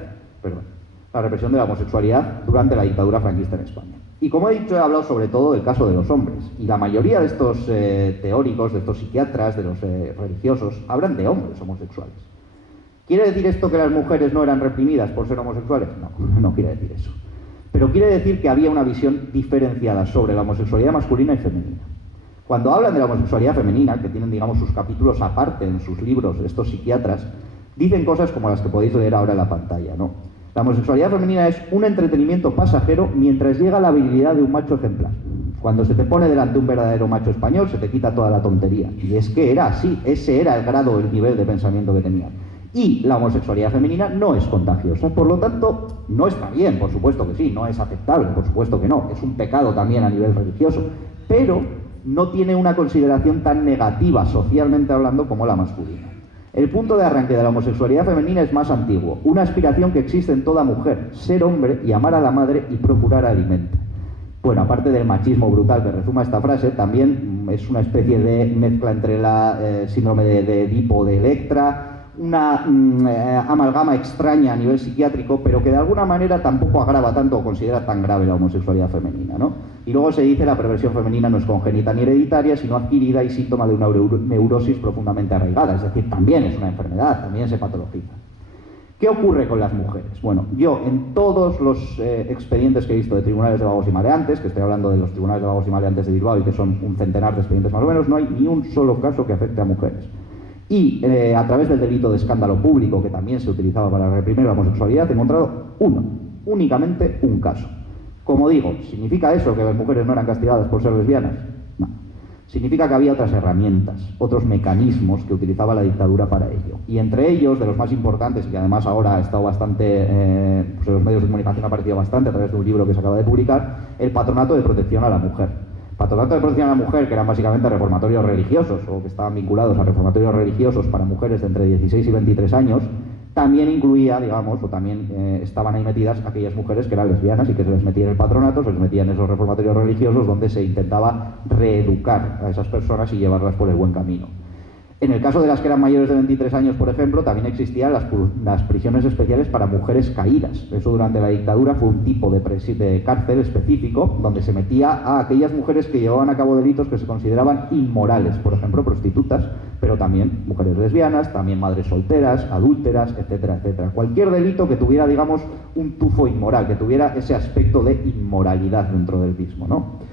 la represión de la homosexualidad durante la dictadura franquista en España. Y como he dicho, he hablado sobre todo del caso de los hombres, y la mayoría de estos teóricos, de estos psiquiatras, de los religiosos, hablan de hombres homosexuales. ¿Quiere decir esto que las mujeres no eran reprimidas por ser homosexuales? No, no quiere decir eso. Pero quiere decir que había una visión diferenciada sobre la homosexualidad masculina y femenina. Cuando hablan de la homosexualidad femenina, que tienen, digamos, sus capítulos aparte en sus libros, estos psiquiatras, dicen cosas como las que podéis leer ahora en la pantalla, ¿no? La homosexualidad femenina es un entretenimiento pasajero mientras llega la virilidad de un macho ejemplar. Cuando se te pone delante un verdadero macho español, se te quita toda la tontería. Y es que era así, ese era el grado, el nivel de pensamiento que tenían. Y la homosexualidad femenina no es contagiosa, por lo tanto, no está bien, por supuesto que sí, no es aceptable, por supuesto que no, es un pecado también a nivel religioso, pero no tiene una consideración tan negativa socialmente hablando como la masculina. El punto de arranque de la homosexualidad femenina es más antiguo, una aspiración que existe en toda mujer, ser hombre y amar a la madre y procurar alimento. Bueno, aparte del machismo brutal que resuma esta frase, también es una especie de mezcla entre la síndrome de Edipo de Electra, una amalgama extraña a nivel psiquiátrico, pero que de alguna manera tampoco agrava tanto o considera tan grave la homosexualidad femenina, ¿no? Y luego se dice la perversión femenina no es congénita ni hereditaria, sino adquirida y síntoma de una neurosis profundamente arraigada, es decir, también es una enfermedad, también se patologiza. ¿Qué ocurre con las mujeres? Bueno, yo en todos los expedientes que he visto de tribunales de vagos y maleantes, que estoy hablando de los tribunales de vagos y maleantes de Bilbao y que son un centenar de expedientes más o menos, no hay ni un solo caso que afecte a mujeres. Y a través del delito de escándalo público, que también se utilizaba para reprimir la homosexualidad, he encontrado únicamente un caso. Como digo, ¿significa eso que las mujeres no eran castigadas por ser lesbianas? No. Significa que había otras herramientas, otros mecanismos que utilizaba la dictadura para ello. Y entre ellos, de los más importantes, y que además ahora ha estado bastante, pues en los medios de comunicación ha aparecido bastante a través de un libro que se acaba de publicar, el Patronato de Protección a la Mujer. Patronato de Protección a la Mujer, que eran básicamente reformatorios religiosos, o que estaban vinculados a reformatorios religiosos para mujeres de entre 16 y 23 años, también incluía, digamos, o también estaban ahí metidas aquellas mujeres que eran lesbianas y que se les metía en el patronato, se les metía en esos reformatorios religiosos donde se intentaba reeducar a esas personas y llevarlas por el buen camino. En el caso de las que eran mayores de 23 años, por ejemplo, también existían las prisiones especiales para mujeres caídas. Eso durante la dictadura fue un tipo de cárcel específico donde se metía a aquellas mujeres que llevaban a cabo delitos que se consideraban inmorales, por ejemplo, prostitutas, pero también mujeres lesbianas, también madres solteras, adúlteras, etcétera, etcétera. Cualquier delito que tuviera, digamos, un tufo inmoral, que tuviera ese aspecto de inmoralidad dentro del mismo, ¿no?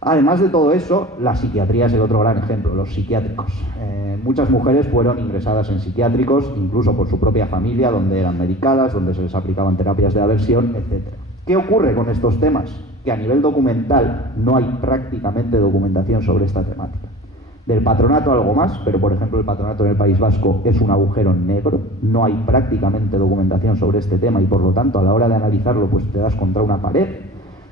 Además de todo eso, la psiquiatría es el otro gran ejemplo, los psiquiátricos. Muchas mujeres fueron ingresadas en psiquiátricos, incluso por su propia familia, donde eran medicadas, donde se les aplicaban terapias de aversión, etc. ¿Qué ocurre con estos temas? Que a nivel documental no hay prácticamente documentación sobre esta temática. Del patronato algo más, pero por ejemplo el patronato en el País Vasco es un agujero negro, no hay prácticamente documentación sobre este tema y por lo tanto a la hora de analizarlo pues te das contra una pared.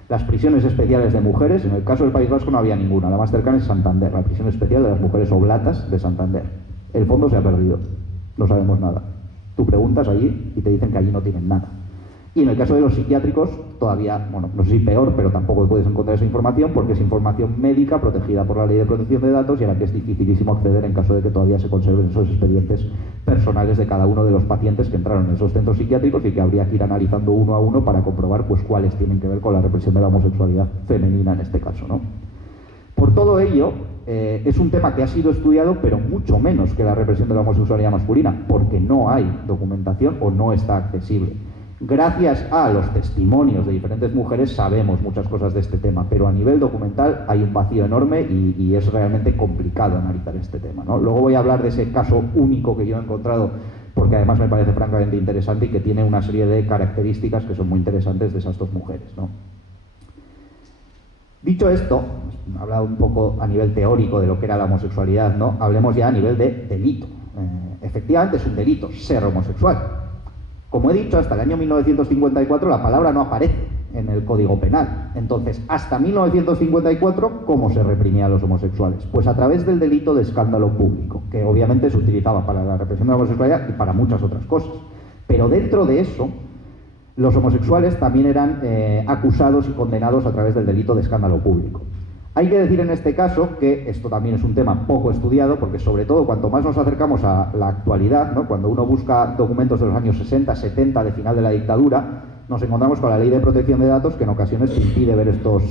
Las prisiones especiales de mujeres, en el caso del País Vasco no había ninguna, la más cercana es Santander, la prisión especial de las mujeres oblatas de Santander. El fondo se ha perdido, no sabemos nada. Tú preguntas allí y te dicen que allí no tienen nada. Y en el caso de los psiquiátricos, todavía, bueno, no sé si peor, pero tampoco puedes encontrar esa información porque es información médica protegida por la Ley de Protección de Datos y a la que es dificilísimo acceder en caso de que todavía se conserven esos expedientes personales de cada uno de los pacientes que entraron en esos centros psiquiátricos y que habría que ir analizando uno a uno para comprobar pues cuáles tienen que ver con la represión de la homosexualidad femenina en este caso, ¿no? Por todo ello, es un tema que ha sido estudiado, pero mucho menos que la represión de la homosexualidad masculina, porque no hay documentación o no está accesible. Gracias a los testimonios de diferentes mujeres sabemos muchas cosas de este tema, pero a nivel documental hay un vacío enorme y es realmente complicado analizar este tema, ¿no? Luego voy a hablar de ese caso único que yo he encontrado, porque además me parece francamente interesante y que tiene una serie de características que son muy interesantes de esas dos mujeres, ¿no? Dicho esto, he hablado un poco a nivel teórico de lo que era la homosexualidad, ¿no? Hablemos ya a nivel de delito. Efectivamente es un delito ser homosexual. Como he dicho, hasta el año 1954 la palabra no aparece en el Código Penal. Entonces, hasta 1954, ¿cómo se reprimía a los homosexuales? Pues a través del delito de escándalo público, que obviamente se utilizaba para la represión de la homosexualidad y para muchas otras cosas. Pero dentro de eso, los homosexuales también eran acusados y condenados a través del delito de escándalo público. Hay que decir en este caso que esto también es un tema poco estudiado, porque sobre todo cuanto más nos acercamos a la actualidad, ¿no? Cuando uno busca documentos de los años 60, 70, de final de la dictadura, nos encontramos con la Ley de Protección de Datos que en ocasiones te impide ver estos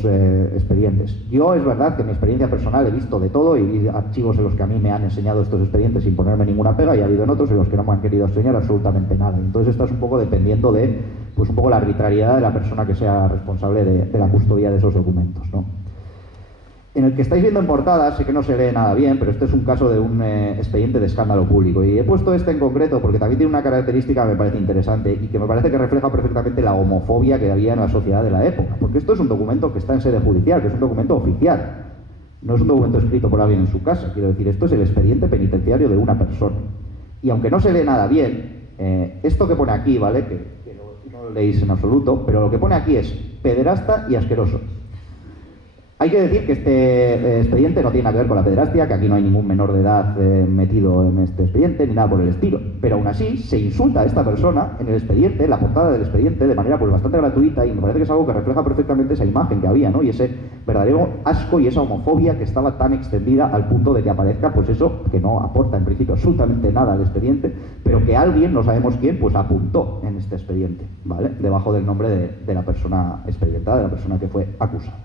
expedientes. Yo es verdad que en mi experiencia personal he visto de todo y archivos en los que a mí me han enseñado estos expedientes sin ponerme ninguna pega y ha habido en otros en los que no me han querido enseñar absolutamente nada. Entonces esto es un poco dependiendo de, pues un poco la arbitrariedad de la persona que sea responsable de la custodia de esos documentos, ¿no? En el que estáis viendo en portada, sé que no se lee nada bien, pero este es un caso de un expediente de escándalo público. Y he puesto este en concreto porque también tiene una característica que me parece interesante y que me parece que refleja perfectamente la homofobia que había en la sociedad de la época. Porque esto es un documento que está en sede judicial, que es un documento oficial. No es un documento escrito por alguien en su casa. Quiero decir, esto es el expediente penitenciario de una persona. Y aunque no se lee nada bien, esto que pone aquí, ¿vale? Que no lo leéis en absoluto, pero lo que pone aquí es pederasta y asqueroso. Hay que decir que este expediente no tiene nada que ver con la pederastia, que aquí no hay ningún menor de edad metido en este expediente, ni nada por el estilo. Pero aún así, se insulta a esta persona en el expediente, en la portada del expediente, de manera pues bastante gratuita, y me parece que es algo que refleja perfectamente esa imagen que había, ¿no? Y ese verdadero asco y esa homofobia que estaba tan extendida al punto de que aparezca, pues eso, que no aporta en principio absolutamente nada al expediente, pero que alguien, no sabemos quién, pues apuntó en este expediente, ¿vale? Debajo del nombre de la persona expedientada, de la persona que fue acusada.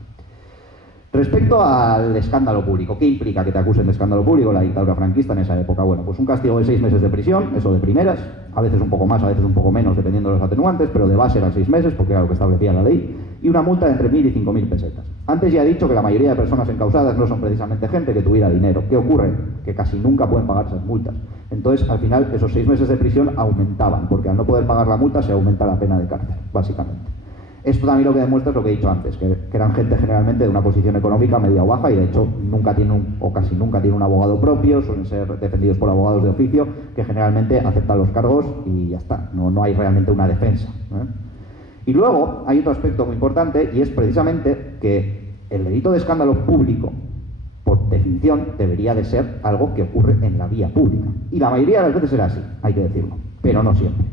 Respecto al escándalo público, ¿qué implica que te acusen de escándalo público la dictadura franquista en esa época? Bueno, pues un castigo de 6 meses de prisión, eso de primeras, a veces un poco más, a veces un poco menos, dependiendo de los atenuantes, pero de base eran 6 meses, porque era lo que establecía la ley, y una multa de entre 1.000 y 5.000 pesetas. Antes ya he dicho que la mayoría de personas encausadas no son precisamente gente que tuviera dinero. ¿Qué ocurre? Que casi nunca pueden pagar esas multas. Entonces, al final, esos 6 meses de prisión aumentaban, porque al no poder pagar la multa se aumenta la pena de cárcel, básicamente. Esto también lo que demuestra es lo que he dicho antes, que eran gente generalmente de una posición económica media o baja y de hecho nunca tienen o casi nunca tienen un abogado propio, suelen ser defendidos por abogados de oficio que generalmente aceptan los cargos y ya está, no hay realmente una defensa, ¿eh? Y luego hay otro aspecto muy importante y es precisamente que el delito de escándalo público, por definición, debería de ser algo que ocurre en la vía pública. Y la mayoría de las veces será así, hay que decirlo, pero no siempre.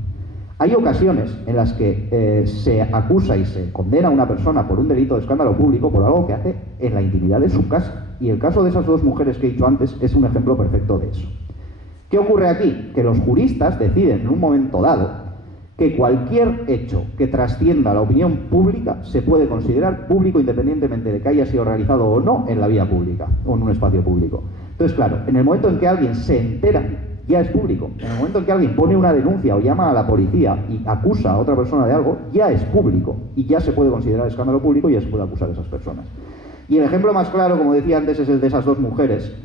Hay ocasiones en las que se acusa y se condena a una persona por un delito de escándalo público por algo que hace en la intimidad de su casa. Y el caso de esas dos mujeres que he dicho antes es un ejemplo perfecto de eso. ¿Qué ocurre aquí? Que los juristas deciden en un momento dado que cualquier hecho que trascienda la opinión pública se puede considerar público independientemente de que haya sido realizado o no en la vía pública o en un espacio público. Entonces, claro, en el momento en que alguien se entera, ya es público. En el momento en que alguien pone una denuncia o llama a la policía y acusa a otra persona de algo, ya es público y ya se puede considerar escándalo público y ya se puede acusar a esas personas. Y el ejemplo más claro, como decía antes, es el de esas dos mujeres,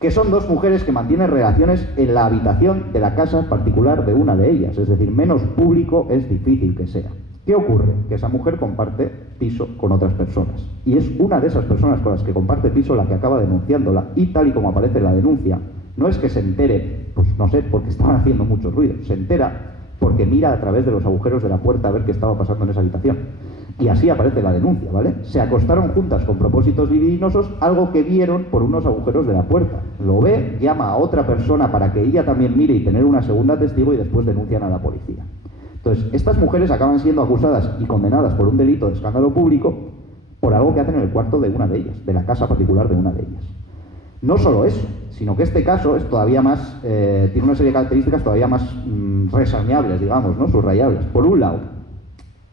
que son dos mujeres que mantienen relaciones en la habitación de la casa particular de una de ellas, es decir, menos público es difícil que sea. ¿Qué ocurre? Que esa mujer comparte piso con otras personas y es una de esas personas con las que comparte piso la que acaba denunciándola y tal y como aparece en la denuncia, no es que se entere, pues no sé, porque estaban haciendo mucho ruido, se entera porque mira a través de los agujeros de la puerta a ver qué estaba pasando en esa habitación. Y así aparece la denuncia, ¿vale? Se acostaron juntas con propósitos libidinosos, algo que vieron por unos agujeros de la puerta. Lo ve, llama a otra persona para que ella también mire y tener una segunda testigo y después denuncian a la policía. Entonces, estas mujeres acaban siendo acusadas y condenadas por un delito de escándalo público por algo que hacen en el cuarto de una de ellas, de la casa particular de una de ellas. No solo eso, sino que este caso es todavía más, tiene una serie de características todavía más reseñables, digamos, ¿no? Subrayables. Por un lado,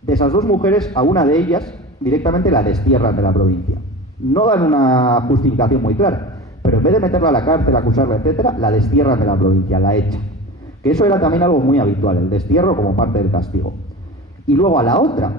de esas dos mujeres, a una de ellas directamente la destierran de la provincia. No dan una justificación muy clara, pero en vez de meterla a la cárcel, acusarla, etcétera, la destierran de la provincia, la echan. Que eso era también algo muy habitual, el destierro como parte del castigo. Y luego a la otra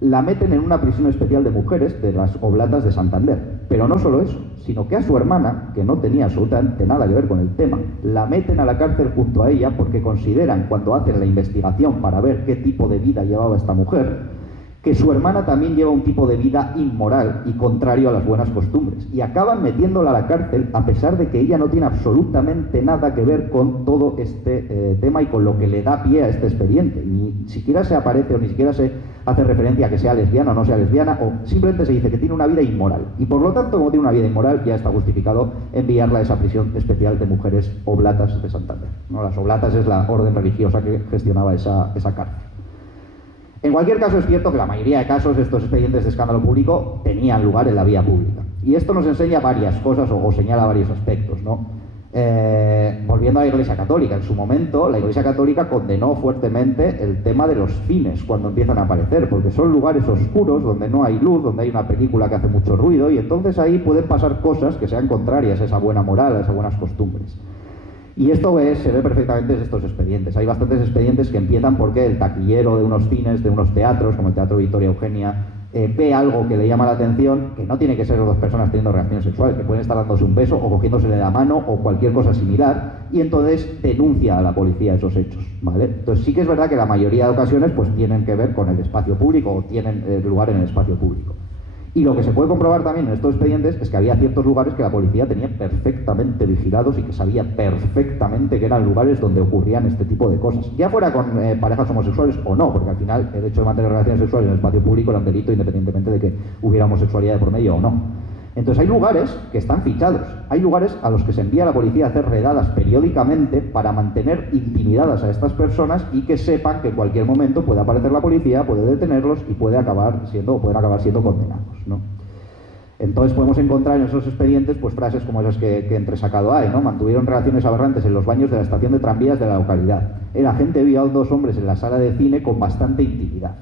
la meten en una prisión especial de mujeres de las Oblatas de Santander. Pero no solo eso, sino que a su hermana, que no tenía absolutamente nada que ver con el tema, la meten a la cárcel junto a ella porque consideran, cuando hacen la investigación para ver qué tipo de vida llevaba esta mujer, que su hermana también lleva un tipo de vida inmoral y contrario a las buenas costumbres. Y acaban metiéndola a la cárcel a pesar de que ella no tiene absolutamente nada que ver con todo este tema y con lo que le da pie a este expediente. Ni siquiera se aparece o ni siquiera se hace referencia a que sea lesbiana o no sea lesbiana, o simplemente se dice que tiene una vida inmoral. Y por lo tanto, como tiene una vida inmoral, ya está justificado enviarla a esa prisión especial de mujeres Oblatas de Santander, ¿no? Las Oblatas es la orden religiosa que gestionaba esa cárcel. En cualquier caso, es cierto que la mayoría de casos estos expedientes de escándalo público tenían lugar en la vía pública. Y esto nos enseña varias cosas o señala varios aspectos, ¿no? Volviendo a la Iglesia Católica, en su momento la Iglesia Católica condenó fuertemente el tema de los cines cuando empiezan a aparecer, porque son lugares oscuros donde no hay luz, donde hay una película que hace mucho ruido, y entonces ahí pueden pasar cosas que sean contrarias a esa buena moral, a esas buenas costumbres. Y esto se ve perfectamente en estos expedientes. Hay bastantes expedientes que empiezan porque el taquillero de unos cines, de unos teatros, como el Teatro Victoria Eugenia, ve algo que le llama la atención, que no tiene que ser dos personas teniendo relaciones sexuales, que pueden estar dándose un beso o cogiéndosele la mano o cualquier cosa similar, y entonces denuncia a la policía esos hechos, ¿vale? Entonces sí que es verdad que la mayoría de ocasiones pues tienen que ver con el espacio público o tienen lugar en el espacio público. Y lo que se puede comprobar también en estos expedientes es que había ciertos lugares que la policía tenía perfectamente vigilados y que sabía perfectamente que eran lugares donde ocurrían este tipo de cosas. Ya fuera con parejas homosexuales o no, porque al final el hecho de mantener relaciones sexuales en el espacio público era un delito independientemente de que hubiera homosexualidad de por medio o no. Entonces hay lugares que están fichados, hay lugares a los que se envía a la policía a hacer redadas periódicamente para mantener intimidadas a estas personas y que sepan que en cualquier momento puede aparecer la policía, puede detenerlos y pueden acabar siendo condenados, ¿no? Entonces podemos encontrar en esos expedientes pues frases como esas que entresacado hay, ¿no? Mantuvieron relaciones aberrantes en los baños de la estación de tranvías de la localidad. El agente vio a dos hombres en la sala de cine con bastante intimidad.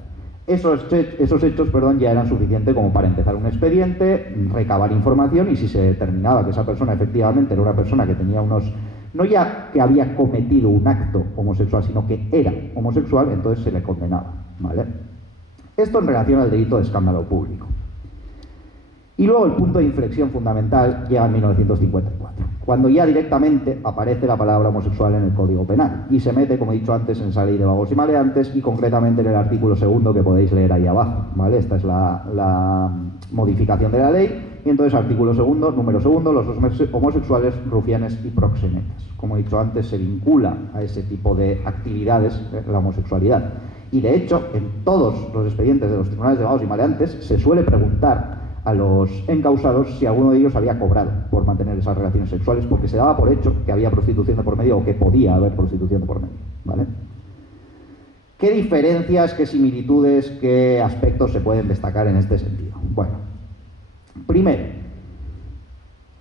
Esos hechos ya eran suficientes como para empezar un expediente, recabar información, y si se determinaba que esa persona efectivamente era una persona que tenía no ya que había cometido un acto homosexual, sino que era homosexual, entonces se le condenaba, ¿vale? Esto en relación al delito de escándalo público. Y luego el punto de inflexión fundamental llega en 1954, cuando ya directamente aparece la palabra homosexual en el Código Penal y se mete, como he dicho antes, en esa ley de vagos y maleantes y concretamente en el artículo 2 que podéis leer ahí abajo, ¿vale? Esta es la modificación de la ley, y entonces artículo 2, número 2, los homosexuales, rufianes y proxenetas. Como he dicho antes, se vincula a ese tipo de actividades la homosexualidad. Y de hecho, en todos los expedientes de los tribunales de vagos y maleantes se suele preguntar a los encausados si alguno de ellos había cobrado por mantener esas relaciones sexuales, porque se daba por hecho que había prostitución de por medio o que podía haber prostitución de por medio, ¿vale? ¿Qué diferencias, qué similitudes, qué aspectos se pueden destacar en este sentido? Bueno, primero,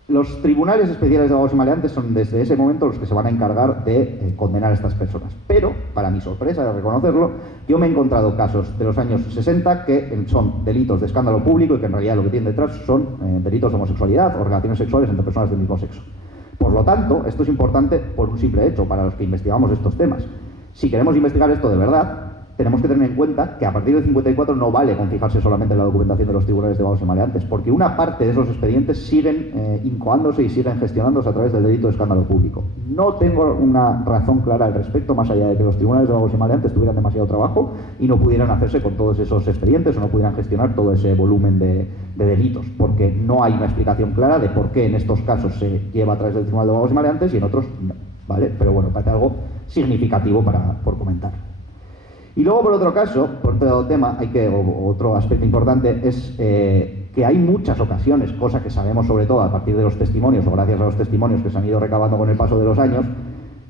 los tribunales especiales de vagos y maleantes son desde ese momento los que se van a encargar de condenar a estas personas. Pero, para mi sorpresa de reconocerlo, yo me he encontrado casos de los años 60 que son delitos de escándalo público y que en realidad lo que tienen detrás son delitos de homosexualidad o relaciones sexuales entre personas del mismo sexo. Por lo tanto, esto es importante por un simple hecho para los que investigamos estos temas. Si queremos investigar esto de verdad, tenemos que tener en cuenta que a partir del 54 no vale con fijarse solamente en la documentación de los tribunales de vagos y maleantes, porque una parte de esos expedientes siguen incoándose y siguen gestionándose a través del delito de escándalo público. No tengo una razón clara al respecto, más allá de que los tribunales de vagos y maleantes tuvieran demasiado trabajo y no pudieran hacerse con todos esos expedientes o no pudieran gestionar todo ese volumen de delitos, porque no hay una explicación clara de por qué en estos casos se lleva a través del tribunal de vagos y maleantes y en otros no, ¿vale? Pero bueno, parece algo significativo por comentar. Y luego, por otro caso, por otro tema, otro aspecto importante es que hay muchas ocasiones, cosa que sabemos sobre todo a partir de los testimonios o gracias a los testimonios que se han ido recabando con el paso de los años,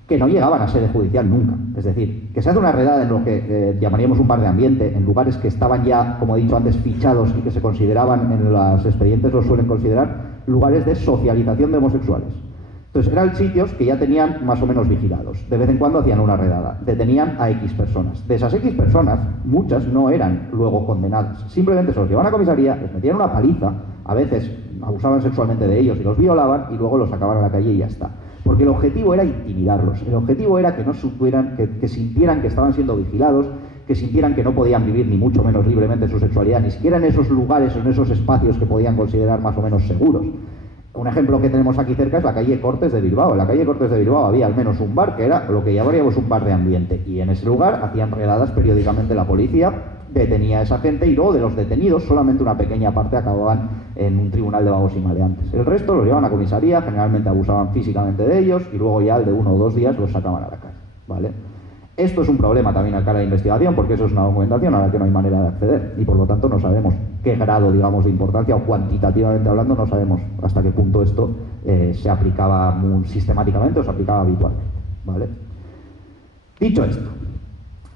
que no llegaban a sede judicial nunca. Es decir, que se hace una redada en lo que llamaríamos un bar de ambiente, en lugares que estaban ya, como he dicho antes, fichados y que se consideraban, en los expedientes los suelen considerar, lugares de socialización de homosexuales. Entonces, eran sitios que ya tenían más o menos vigilados. De vez en cuando hacían una redada, detenían a X personas. De esas X personas, muchas no eran luego condenadas. Simplemente se los llevaban a comisaría, les metían una paliza, a veces abusaban sexualmente de ellos y los violaban, y luego los sacaban a la calle y ya está. Porque el objetivo era intimidarlos, el objetivo era que no supieran, que sintieran que estaban siendo vigilados, que sintieran que no podían vivir ni mucho menos libremente su sexualidad, ni siquiera en esos lugares o en esos espacios que podían considerar más o menos seguros. Un ejemplo que tenemos aquí cerca es la calle Cortes de Bilbao. En la calle Cortes de Bilbao había al menos un bar que era lo que llamaríamos un bar de ambiente, y en ese lugar hacían redadas periódicamente la policía, detenía a esa gente, y luego de los detenidos solamente una pequeña parte acababan en un tribunal de vagos y maleantes. El resto los llevaban a comisaría, generalmente abusaban físicamente de ellos y luego ya al de 1 o 2 días los sacaban a la calle, ¿vale? Esto es un problema también al cara de investigación, porque eso es una documentación a la que no hay manera de acceder y por lo tanto no sabemos qué grado, digamos, de importancia, o cuantitativamente hablando no sabemos hasta qué punto esto se aplicaba muy sistemáticamente o se aplicaba habitualmente, ¿vale? Dicho esto,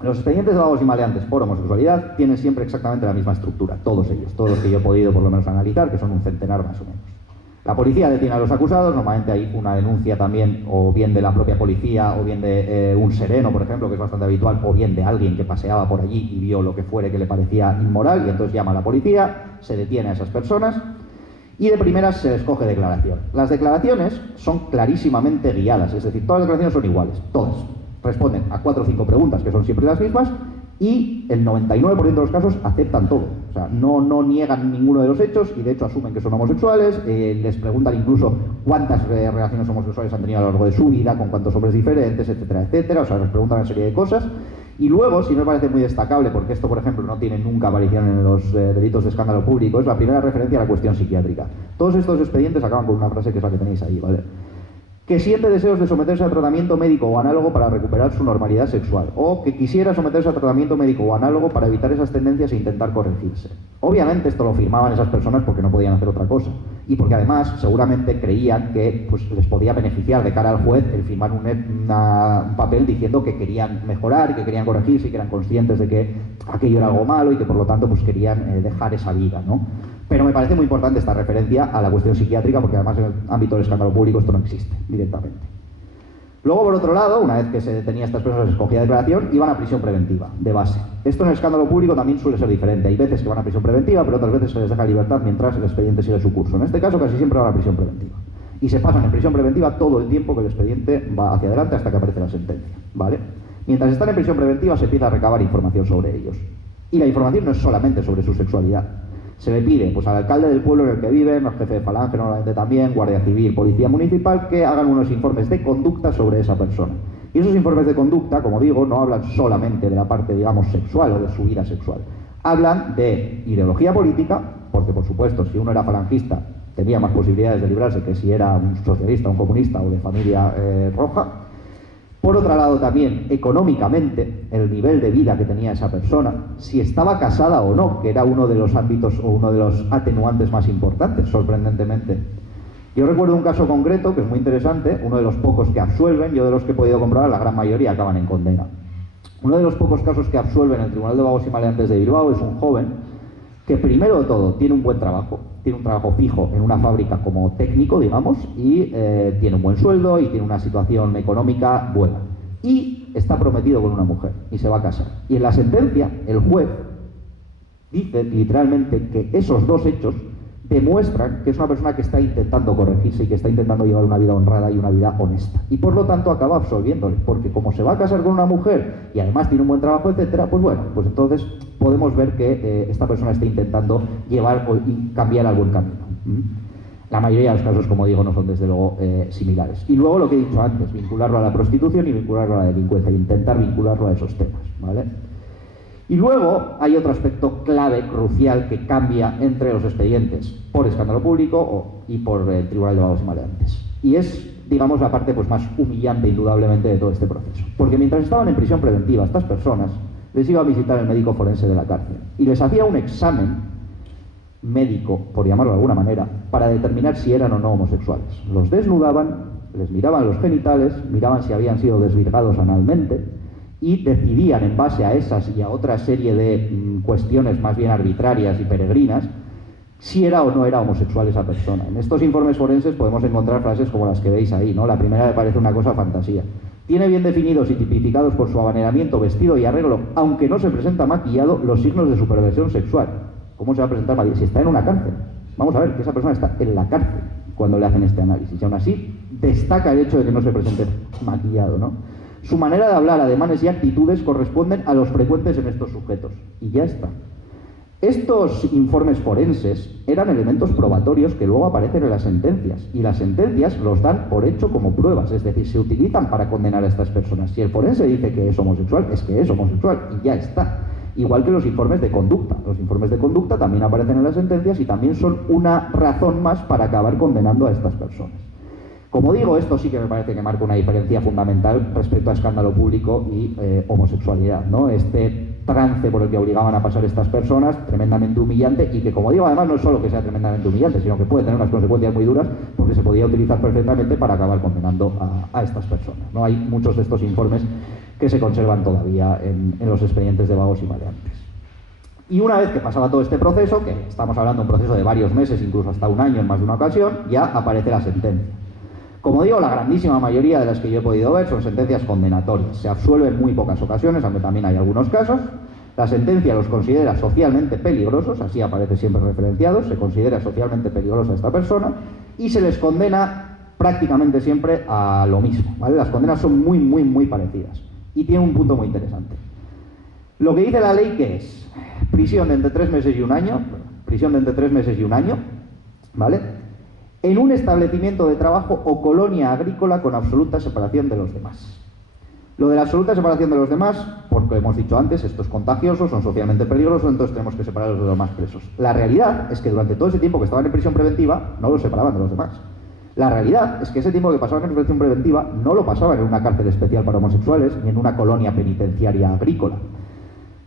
los expedientes de vagos y maleantes por homosexualidad tienen siempre exactamente la misma estructura, todos ellos, todos los que yo he podido por lo menos analizar, que son un centenar más o menos. La policía detiene a los acusados, normalmente hay una denuncia también, o bien de la propia policía, o bien de un sereno, por ejemplo, que es bastante habitual, o bien de alguien que paseaba por allí y vio lo que fuere que le parecía inmoral, y entonces llama a la policía, se detiene a esas personas, y de primeras se les coge declaración. Las declaraciones son clarísimamente guiadas, es decir, todas las declaraciones son iguales, todas. Responden a 4 o 5 preguntas, que son siempre las mismas, y el 99% de los casos aceptan todo. O sea, no niegan ninguno de los hechos y de hecho asumen que son homosexuales, les preguntan incluso cuántas relaciones homosexuales han tenido a lo largo de su vida, con cuántos hombres diferentes, etcétera, etcétera. O sea, les preguntan una serie de cosas. Y luego, si me parece muy destacable, porque esto, por ejemplo, no tiene nunca aparición en los delitos de escándalo público, es la primera referencia a la cuestión psiquiátrica. Todos estos expedientes acaban con una frase que es la que tenéis ahí, ¿vale? Que siente deseos de someterse a tratamiento médico o análogo para recuperar su normalidad sexual, o que quisiera someterse a tratamiento médico o análogo para evitar esas tendencias e intentar corregirse. Obviamente esto lo firmaban esas personas porque no podían hacer otra cosa, y porque además seguramente creían que pues, les podía beneficiar de cara al juez el firmar un papel diciendo que querían mejorar y que querían corregirse y que eran conscientes de que aquello era algo malo y que por lo tanto pues, querían dejar esa vida, ¿no? Pero me parece muy importante esta referencia a la cuestión psiquiátrica, porque además en el ámbito del escándalo público esto no existe directamente. Luego, por otro lado, una vez que se detenía a estas personas, se escogía declaración, iban a prisión preventiva, de base. Esto en el escándalo público también suele ser diferente. Hay veces que van a prisión preventiva, pero otras veces se les deja libertad mientras el expediente sigue su curso. En este caso, casi siempre van a prisión preventiva. Y se pasan en prisión preventiva todo el tiempo que el expediente va hacia adelante hasta que aparece la sentencia, ¿vale? Mientras están en prisión preventiva se empieza a recabar información sobre ellos. Y la información no es solamente sobre su sexualidad. Se le pide pues, al alcalde del pueblo en el que viven, al jefe de falange normalmente también, guardia civil, policía municipal, que hagan unos informes de conducta sobre esa persona. Y esos informes de conducta, como digo, no hablan solamente de la parte, digamos, sexual o de su vida sexual. Hablan de ideología política, porque por supuesto, si uno era falangista, tenía más posibilidades de librarse que si era un socialista, un comunista o de familia roja. Por otro lado también, económicamente, el nivel de vida que tenía esa persona, si estaba casada o no, que era uno de los ámbitos o uno de los atenuantes más importantes, sorprendentemente. Yo recuerdo un caso concreto que es muy interesante, uno de los pocos que absuelven, yo de los que he podido comprobar, la gran mayoría acaban en condena. Uno de los pocos casos que absuelven en el Tribunal de Vagos y Maleantes de Bilbao es un joven que primero de todo tiene un buen trabajo, tiene un trabajo fijo en una fábrica como técnico, digamos, y tiene un buen sueldo y tiene una situación económica buena. Y está prometido con una mujer y se va a casar. Y en la sentencia, el juez dice literalmente que esos dos hechos demuestran que es una persona que está intentando corregirse y que está intentando llevar una vida honrada y una vida honesta. Y por lo tanto acaba absolviéndole, porque como se va a casar con una mujer y además tiene un buen trabajo, etcétera, pues bueno, pues entonces podemos ver que esta persona está intentando llevar y cambiar al buen camino. La mayoría de los casos, como digo, no son desde luego similares. Y luego lo que he dicho antes, vincularlo a la prostitución y vincularlo a la delincuencia, e intentar vincularlo a esos temas, ¿vale? Y luego hay otro aspecto clave, crucial, que cambia entre los expedientes por escándalo público y por el Tribunal de Vagos y Maleantes. Y es, digamos, la parte pues, más humillante, indudablemente, de todo este proceso. Porque mientras estaban en prisión preventiva, estas personas les iba a visitar el médico forense de la cárcel y les hacía un examen médico, por llamarlo de alguna manera, para determinar si eran o no homosexuales. Los desnudaban les miraban los genitales, miraban si habían sido desvirgados analmente y decidían en base a esas y a otra serie de cuestiones más bien arbitrarias y peregrinas si era o no era homosexual esa persona. En estos informes forenses podemos encontrar frases como las que veis ahí, ¿no? La primera me parece una cosa fantasía. Tiene bien definidos y tipificados por su abanderamiento, vestido y arreglo, aunque no se presenta maquillado, los signos de su perversión sexual. ¿Cómo se va a presentar maquillado? Si está en una cárcel. Vamos a ver que esa persona está en la cárcel cuando le hacen este análisis. Y aún así, destaca el hecho de que no se presente maquillado, ¿no? Su manera de hablar, ademanes y actitudes corresponden a los frecuentes en estos sujetos. Y ya está. Estos informes forenses eran elementos probatorios que luego aparecen en las sentencias, y las sentencias los dan por hecho como pruebas, es decir, se utilizan para condenar a estas personas. Si el forense dice que es homosexual, es que es homosexual, y ya está. Igual que los informes de conducta. Los informes de conducta también aparecen en las sentencias y también son una razón más para acabar condenando a estas personas. Como digo, esto sí que me parece que marca una diferencia fundamental respecto a escándalo público y homosexualidad, ¿no? Este trance por el que obligaban a pasar estas personas, tremendamente humillante, y que, como digo, además no es solo que sea tremendamente humillante, sino que puede tener unas consecuencias muy duras, porque se podía utilizar perfectamente para acabar condenando a estas personas, ¿no? Hay muchos de estos informes que se conservan todavía en los expedientes de vagos y maleantes. Y una vez que pasaba todo este proceso, que estamos hablando de un proceso de varios meses, incluso hasta un año en más de una ocasión, ya aparece la sentencia. Como digo, la grandísima mayoría de las que yo he podido ver son sentencias condenatorias. Se absuelve en muy pocas ocasiones, aunque también hay algunos casos. La sentencia los considera socialmente peligrosos, así aparece siempre referenciado, se considera socialmente peligrosa esta persona, y se les condena prácticamente siempre a lo mismo, ¿vale? Las condenas son muy parecidas. Y tiene un punto muy interesante. Lo que dice la ley, que es prisión de entre 3 meses y un año, ¿vale? En un establecimiento de trabajo o colonia agrícola con absoluta separación de los demás. Lo de la absoluta separación de los demás, porque hemos dicho antes, esto es contagioso, son socialmente peligrosos, entonces tenemos que separarlos de los demás presos. La realidad es que durante todo ese tiempo que estaban en prisión preventiva, no los separaban de los demás. La realidad es que ese tiempo que pasaban en prisión preventiva no lo pasaban en una cárcel especial para homosexuales ni en una colonia penitenciaria agrícola.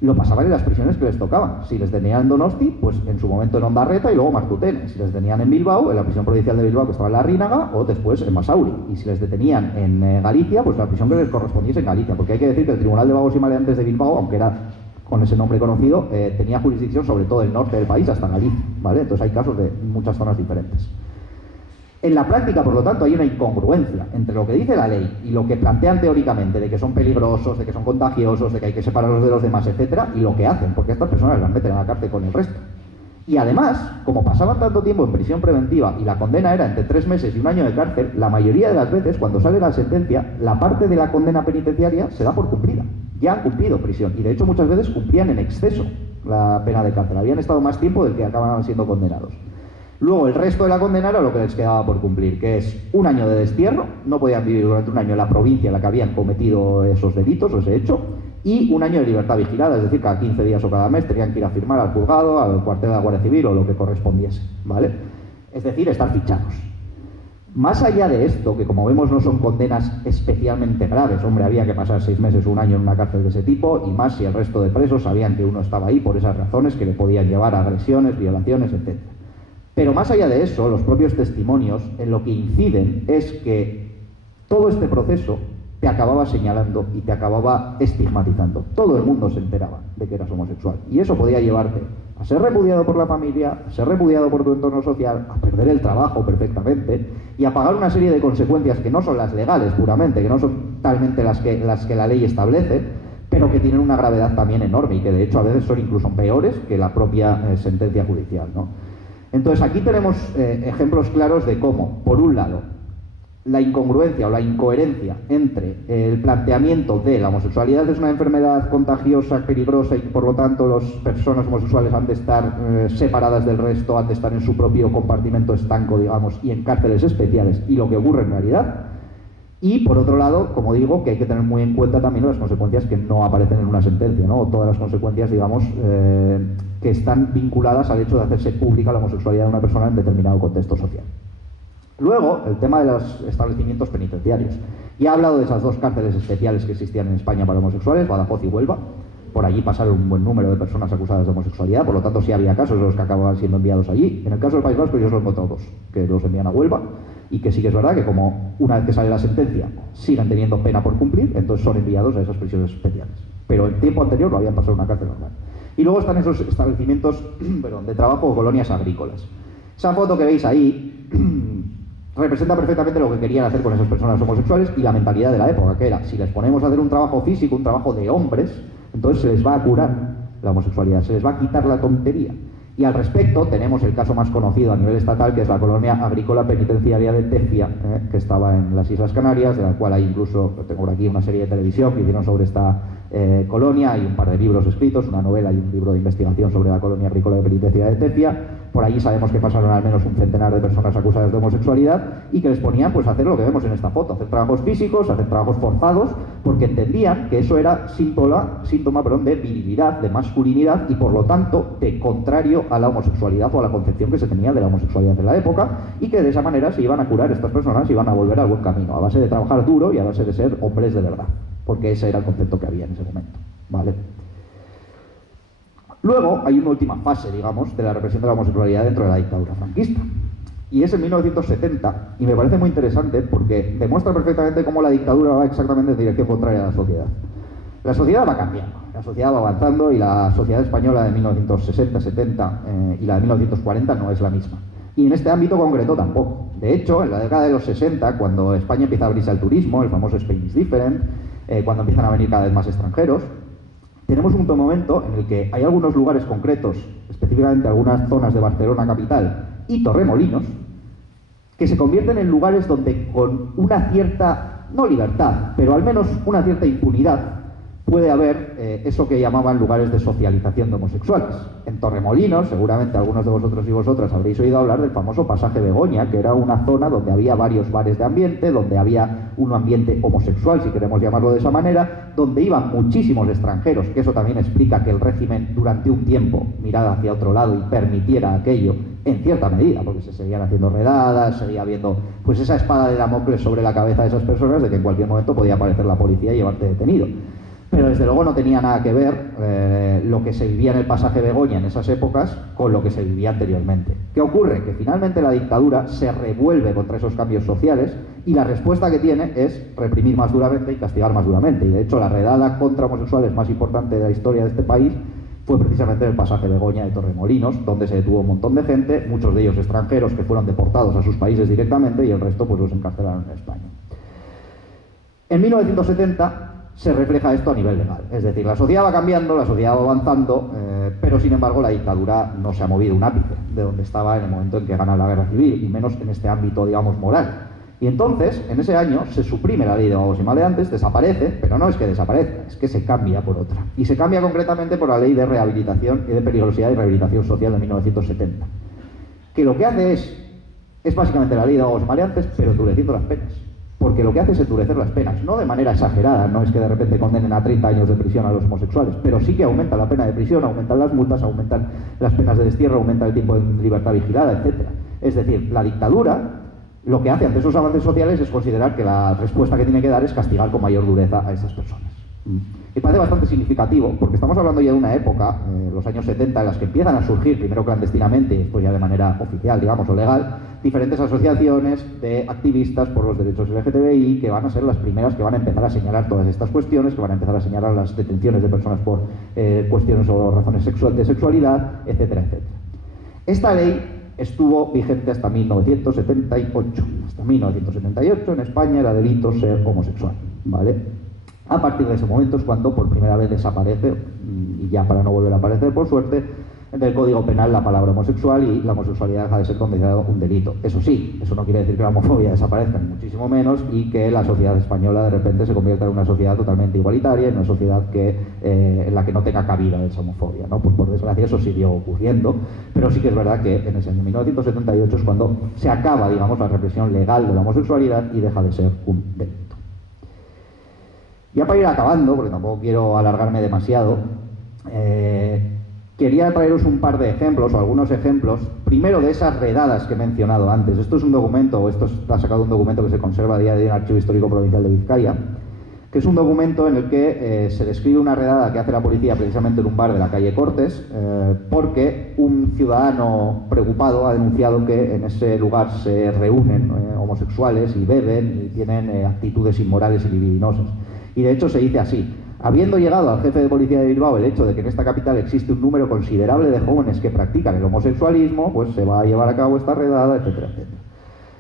Lo pasaban en las prisiones que les tocaban. Si les tenían en Donosti, pues en su momento en Ondarreta y luego Martutene. Si les tenían en Bilbao, en la prisión provincial de Bilbao, que estaba en la Rínaga, o después en Basauri. Y si les detenían en Galicia, pues la prisión que les correspondiese en Galicia. Porque hay que decir que el Tribunal de Vagos y Maleantes de Bilbao, aunque era con ese nombre conocido, tenía jurisdicción sobre todo el norte del país hasta Galicia, ¿vale? Entonces hay casos de muchas zonas diferentes. En la práctica, por lo tanto, hay una incongruencia entre lo que dice la ley y lo que plantean teóricamente de que son peligrosos, de que son contagiosos, de que hay que separarlos de los demás, etcétera, y lo que hacen, porque estas personas las meten en la cárcel con el resto. Y además, como pasaban tanto tiempo en prisión preventiva y la condena era entre 3 meses y un año de cárcel, la mayoría de las veces, cuando sale la sentencia, la parte de la condena penitenciaria se da por cumplida. Ya han cumplido prisión, y de hecho muchas veces cumplían en exceso la pena de cárcel. Habían estado más tiempo del que acababan siendo condenados. Luego el resto de la condena era lo que les quedaba por cumplir, que es 1 año de destierro, no podían vivir durante 1 año en la provincia en la que habían cometido esos delitos o ese hecho, y 1 año de libertad vigilada, es decir, cada 15 días o cada mes tenían que ir a firmar al juzgado, al cuartel de la Guardia Civil o lo que correspondiese, ¿vale? Es decir, estar fichados. Más allá de esto, que como vemos no son condenas especialmente graves, hombre, había que pasar 6 meses o 1 año en una cárcel de ese tipo, y más si el resto de presos sabían que uno estaba ahí por esas razones que le podían llevar a agresiones, violaciones, etc. Pero más allá de eso, los propios testimonios en lo que inciden es que todo este proceso te acababa señalando y te acababa estigmatizando. Todo el mundo se enteraba de que eras homosexual. Y eso podía llevarte a ser repudiado por la familia, a ser repudiado por tu entorno social, a perder el trabajo perfectamente y a pagar una serie de consecuencias que no son las legales puramente, que no son talmente las que la ley establece, pero que tienen una gravedad también enorme y que de hecho a veces son incluso peores que la propia sentencia judicial, ¿no? Entonces aquí tenemos ejemplos claros de cómo, por un lado, la incongruencia o la incoherencia entre el planteamiento de la homosexualidad es una enfermedad contagiosa, peligrosa y por lo tanto las personas homosexuales han de estar separadas del resto, han de estar en su propio compartimento estanco, digamos, y en cárceles especiales, y lo que ocurre en realidad. Y por otro lado, como digo, que hay que tener muy en cuenta también las consecuencias que no aparecen en una sentencia, ¿no? O todas las consecuencias, digamos, que están vinculadas al hecho de hacerse pública la homosexualidad de una persona en determinado contexto social. Luego, el tema de los establecimientos penitenciarios. Ya he hablado de esas 2 cárceles especiales que existían en España para homosexuales, Badajoz y Huelva. por allí pasaron un buen número de personas acusadas de homosexualidad, por lo tanto sí había casos de los que acababan siendo enviados allí. En el caso del País Vasco yo solo he encontrado 2, que los envían a Huelva, y que sí que es verdad que como una vez que sale la sentencia siguen teniendo pena por cumplir, entonces son enviados a esas prisiones especiales. Pero el tiempo anterior lo habían pasado en una cárcel normal. Y luego están esos establecimientos de trabajo o colonias agrícolas. Esa foto que veis ahí representa perfectamente lo que querían hacer con esas personas homosexuales y la mentalidad de la época, que era, si les ponemos a hacer un trabajo físico, un trabajo de hombres, entonces se les va a curar la homosexualidad, se les va a quitar la tontería. Y al respecto tenemos el caso más conocido a nivel estatal, que es la colonia agrícola penitenciaria de Tefia, que estaba en las Islas Canarias, de la cual hay incluso, tengo por aquí una serie de televisión que hicieron sobre esta colonia, hay un par de libros escritos, una novela y un libro de investigación sobre la colonia agrícola penitenciaria de Tefia. Por allí sabemos que pasaron al menos un centenar de personas acusadas de homosexualidad y que les ponían pues a hacer lo que vemos en esta foto, hacer trabajos físicos, hacer trabajos forzados, porque entendían que eso era síntoma de virilidad, de masculinidad y por lo tanto de contrario a la homosexualidad o a la concepción que se tenía de la homosexualidad en la época, y que de esa manera se iban a curar estas personas y iban a volver al buen camino, a base de trabajar duro y a base de ser hombres de verdad, porque ese era el concepto que había en ese momento, ¿vale? Luego hay una última fase, digamos, de la represión de la homosexualidad dentro de la dictadura franquista. Y es en 1970, y me parece muy interesante porque demuestra perfectamente cómo la dictadura va exactamente en dirección contraria a la sociedad. La sociedad va cambiando, la sociedad va avanzando y la sociedad española de 1960, 70 y la de 1940 no es la misma. Y en este ámbito concreto tampoco. De hecho, en la década de los 60, cuando España empieza a abrirse al turismo, el famoso Spain is Different, cuando empiezan a venir cada vez más extranjeros, tenemos un momento en el que hay algunos lugares concretos, específicamente algunas zonas de Barcelona capital y Torremolinos, que se convierten en lugares donde con una cierta, no libertad, pero al menos una cierta impunidad, puede haber eso que llamaban lugares de socialización de homosexuales. En Torremolinos, seguramente algunos de vosotros y vosotras habréis oído hablar del famoso Pasaje Begoña, que era una zona donde había varios bares de ambiente, donde había un ambiente homosexual, si queremos llamarlo de esa manera, donde iban muchísimos extranjeros, que eso también explica que el régimen durante un tiempo mirara hacia otro lado y permitiera aquello en cierta medida, porque se seguían haciendo redadas, seguía habiendo pues esa espada de Damocles sobre la cabeza de esas personas de que en cualquier momento podía aparecer la policía y llevarte detenido. Pero desde luego no tenía nada que ver lo que se vivía en el Pasaje Begoña en esas épocas con lo que se vivía anteriormente. ¿Qué ocurre? Que finalmente la dictadura se revuelve contra esos cambios sociales y la respuesta que tiene es reprimir más duramente y castigar más duramente. Y de hecho la redada contra homosexuales más importante de la historia de este país fue precisamente el Pasaje Begoña de Torremolinos, donde se detuvo un montón de gente, muchos de ellos extranjeros que fueron deportados a sus países directamente y el resto pues los encarcelaron en España. En 1970 se refleja esto a nivel legal, es decir, la sociedad va cambiando, la sociedad va avanzando, pero sin embargo la dictadura no se ha movido un ápice de donde estaba en el momento en que gana la guerra civil, y menos en este ámbito, digamos, moral. Y entonces, en ese año, se suprime la ley de vagos y maleantes, desaparece, pero no es que desaparezca, es que se cambia por otra. Y se cambia concretamente por la ley de rehabilitación y de peligrosidad y rehabilitación social de 1970, que lo que hace es básicamente la ley de vagos y maleantes, pero endureciendo las penas. Porque lo que hace es endurecer las penas, no de manera exagerada, no es que de repente condenen a 30 años de prisión a los homosexuales, pero sí que aumenta la pena de prisión, aumentan las multas, aumentan las penas de destierro, aumenta el tiempo de libertad vigilada, etc. Es decir, la dictadura lo que hace ante esos avances sociales es considerar que la respuesta que tiene que dar es castigar con mayor dureza a esas personas. Me parece bastante significativo, porque estamos hablando ya de una época, los años 70, en las que empiezan a surgir, primero clandestinamente y después ya de manera oficial, digamos, o legal, diferentes asociaciones de activistas por los derechos LGTBI, que van a ser las primeras que van a empezar a señalar todas estas cuestiones, que van a empezar a señalar las detenciones de personas por cuestiones o razones de sexualidad, etcétera, etcétera. Esta ley estuvo vigente hasta 1978. Hasta 1978 en España era delito ser homosexual, ¿vale? A partir de ese momento es cuando por primera vez desaparece, y ya para no volver a aparecer por suerte, del Código Penal la palabra homosexual, y la homosexualidad deja de ser considerado un delito. Eso sí, eso no quiere decir que la homofobia desaparezca, ni muchísimo menos, y que la sociedad española de repente se convierta en una sociedad totalmente igualitaria, en una sociedad en la que no tenga cabida esa homofobia, ¿no? Pues por desgracia eso siguió ocurriendo, pero sí que es verdad que en ese año 1978 es cuando se acaba, digamos, la represión legal de la homosexualidad y deja de ser un delito. Ya para ir acabando, porque tampoco quiero alargarme demasiado, quería traeros un par de ejemplos, o algunos ejemplos, primero de esas redadas que he mencionado antes. Esto es un documento, o esto está sacado de un documento que se conserva a día de hoy en el Archivo Histórico Provincial de Vizcaya, que es un documento en el que se describe una redada que hace la policía precisamente en un bar de la calle Cortes, porque un ciudadano preocupado ha denunciado que en ese lugar se reúnen homosexuales y beben y tienen actitudes inmorales y libidinosas. Y de hecho se dice así: habiendo llegado al jefe de policía de Bilbao el hecho de que en esta capital existe un número considerable de jóvenes que practican el homosexualismo, pues se va a llevar a cabo esta redada, etcétera, etcétera.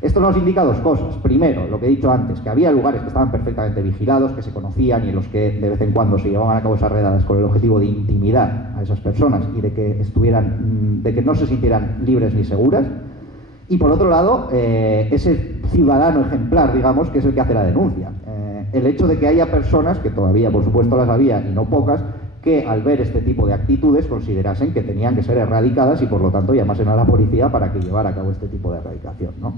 Esto nos indica dos cosas. Primero, lo que he dicho antes, que había lugares que estaban perfectamente vigilados, que se conocían y en los que de vez en cuando se llevaban a cabo esas redadas con el objetivo de intimidar a esas personas y de que no se sintieran libres ni seguras. Y por otro lado, ese ciudadano ejemplar, digamos, que es el que hace la denuncia. El hecho de que haya personas, que todavía por supuesto las había y no pocas, que al ver este tipo de actitudes considerasen que tenían que ser erradicadas y por lo tanto llamasen a la policía para que llevara a cabo este tipo de erradicación, ¿no?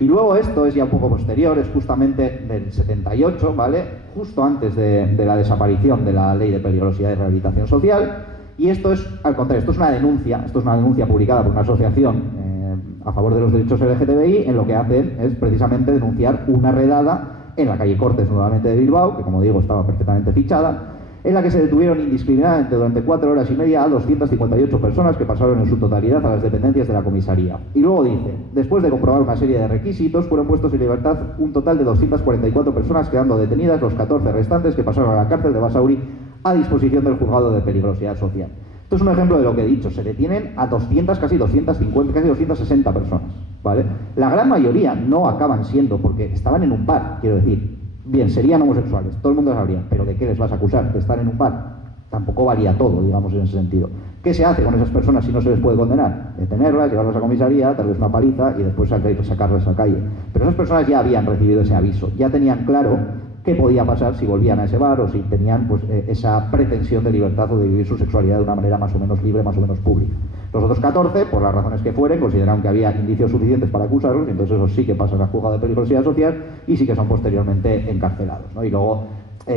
Y luego esto es ya un poco posterior, es justamente del 78, ¿vale? Justo antes de la desaparición de la Ley de Peligrosidad y Rehabilitación Social, y esto es, al contrario, esto es una denuncia publicada por una asociación a favor de los derechos LGTBI, en lo que hacen es precisamente denunciar una redada en la calle Cortes, nuevamente de Bilbao, que como digo estaba perfectamente fichada, en la que se detuvieron indiscriminadamente durante 4 horas y media a 258 personas que pasaron en su totalidad a las dependencias de la comisaría. Y luego dice: después de comprobar una serie de requisitos, fueron puestos en libertad un total de 244 personas, quedando detenidas los 14 restantes que pasaron a la cárcel de Basauri a disposición del juzgado de peligrosidad social. Esto es un ejemplo de lo que he dicho: se detienen a 200, casi 250, casi 260 personas, ¿vale? La gran mayoría no acaban siendo, porque estaban en un bar, quiero decir. Bien, serían homosexuales, todo el mundo lo sabría, pero ¿de qué les vas a acusar? ¿De estar en un bar? Tampoco valía todo, digamos, en ese sentido. ¿Qué se hace con esas personas si no se les puede condenar? Detenerlas, llevarlas a comisaría, darles una paliza y después sacarlas a la calle. Pero esas personas ya habían recibido ese aviso, ya tenían claro qué podía pasar si volvían a ese bar o si tenían pues, esa pretensión de libertad o de vivir su sexualidad de una manera más o menos libre, más o menos pública. Los otros 14, por las razones que fueren, consideraron que había indicios suficientes para acusarlos, y entonces esos sí que pasan al juzgado de peligrosidad social y sí que son posteriormente encarcelados, ¿no? Y luego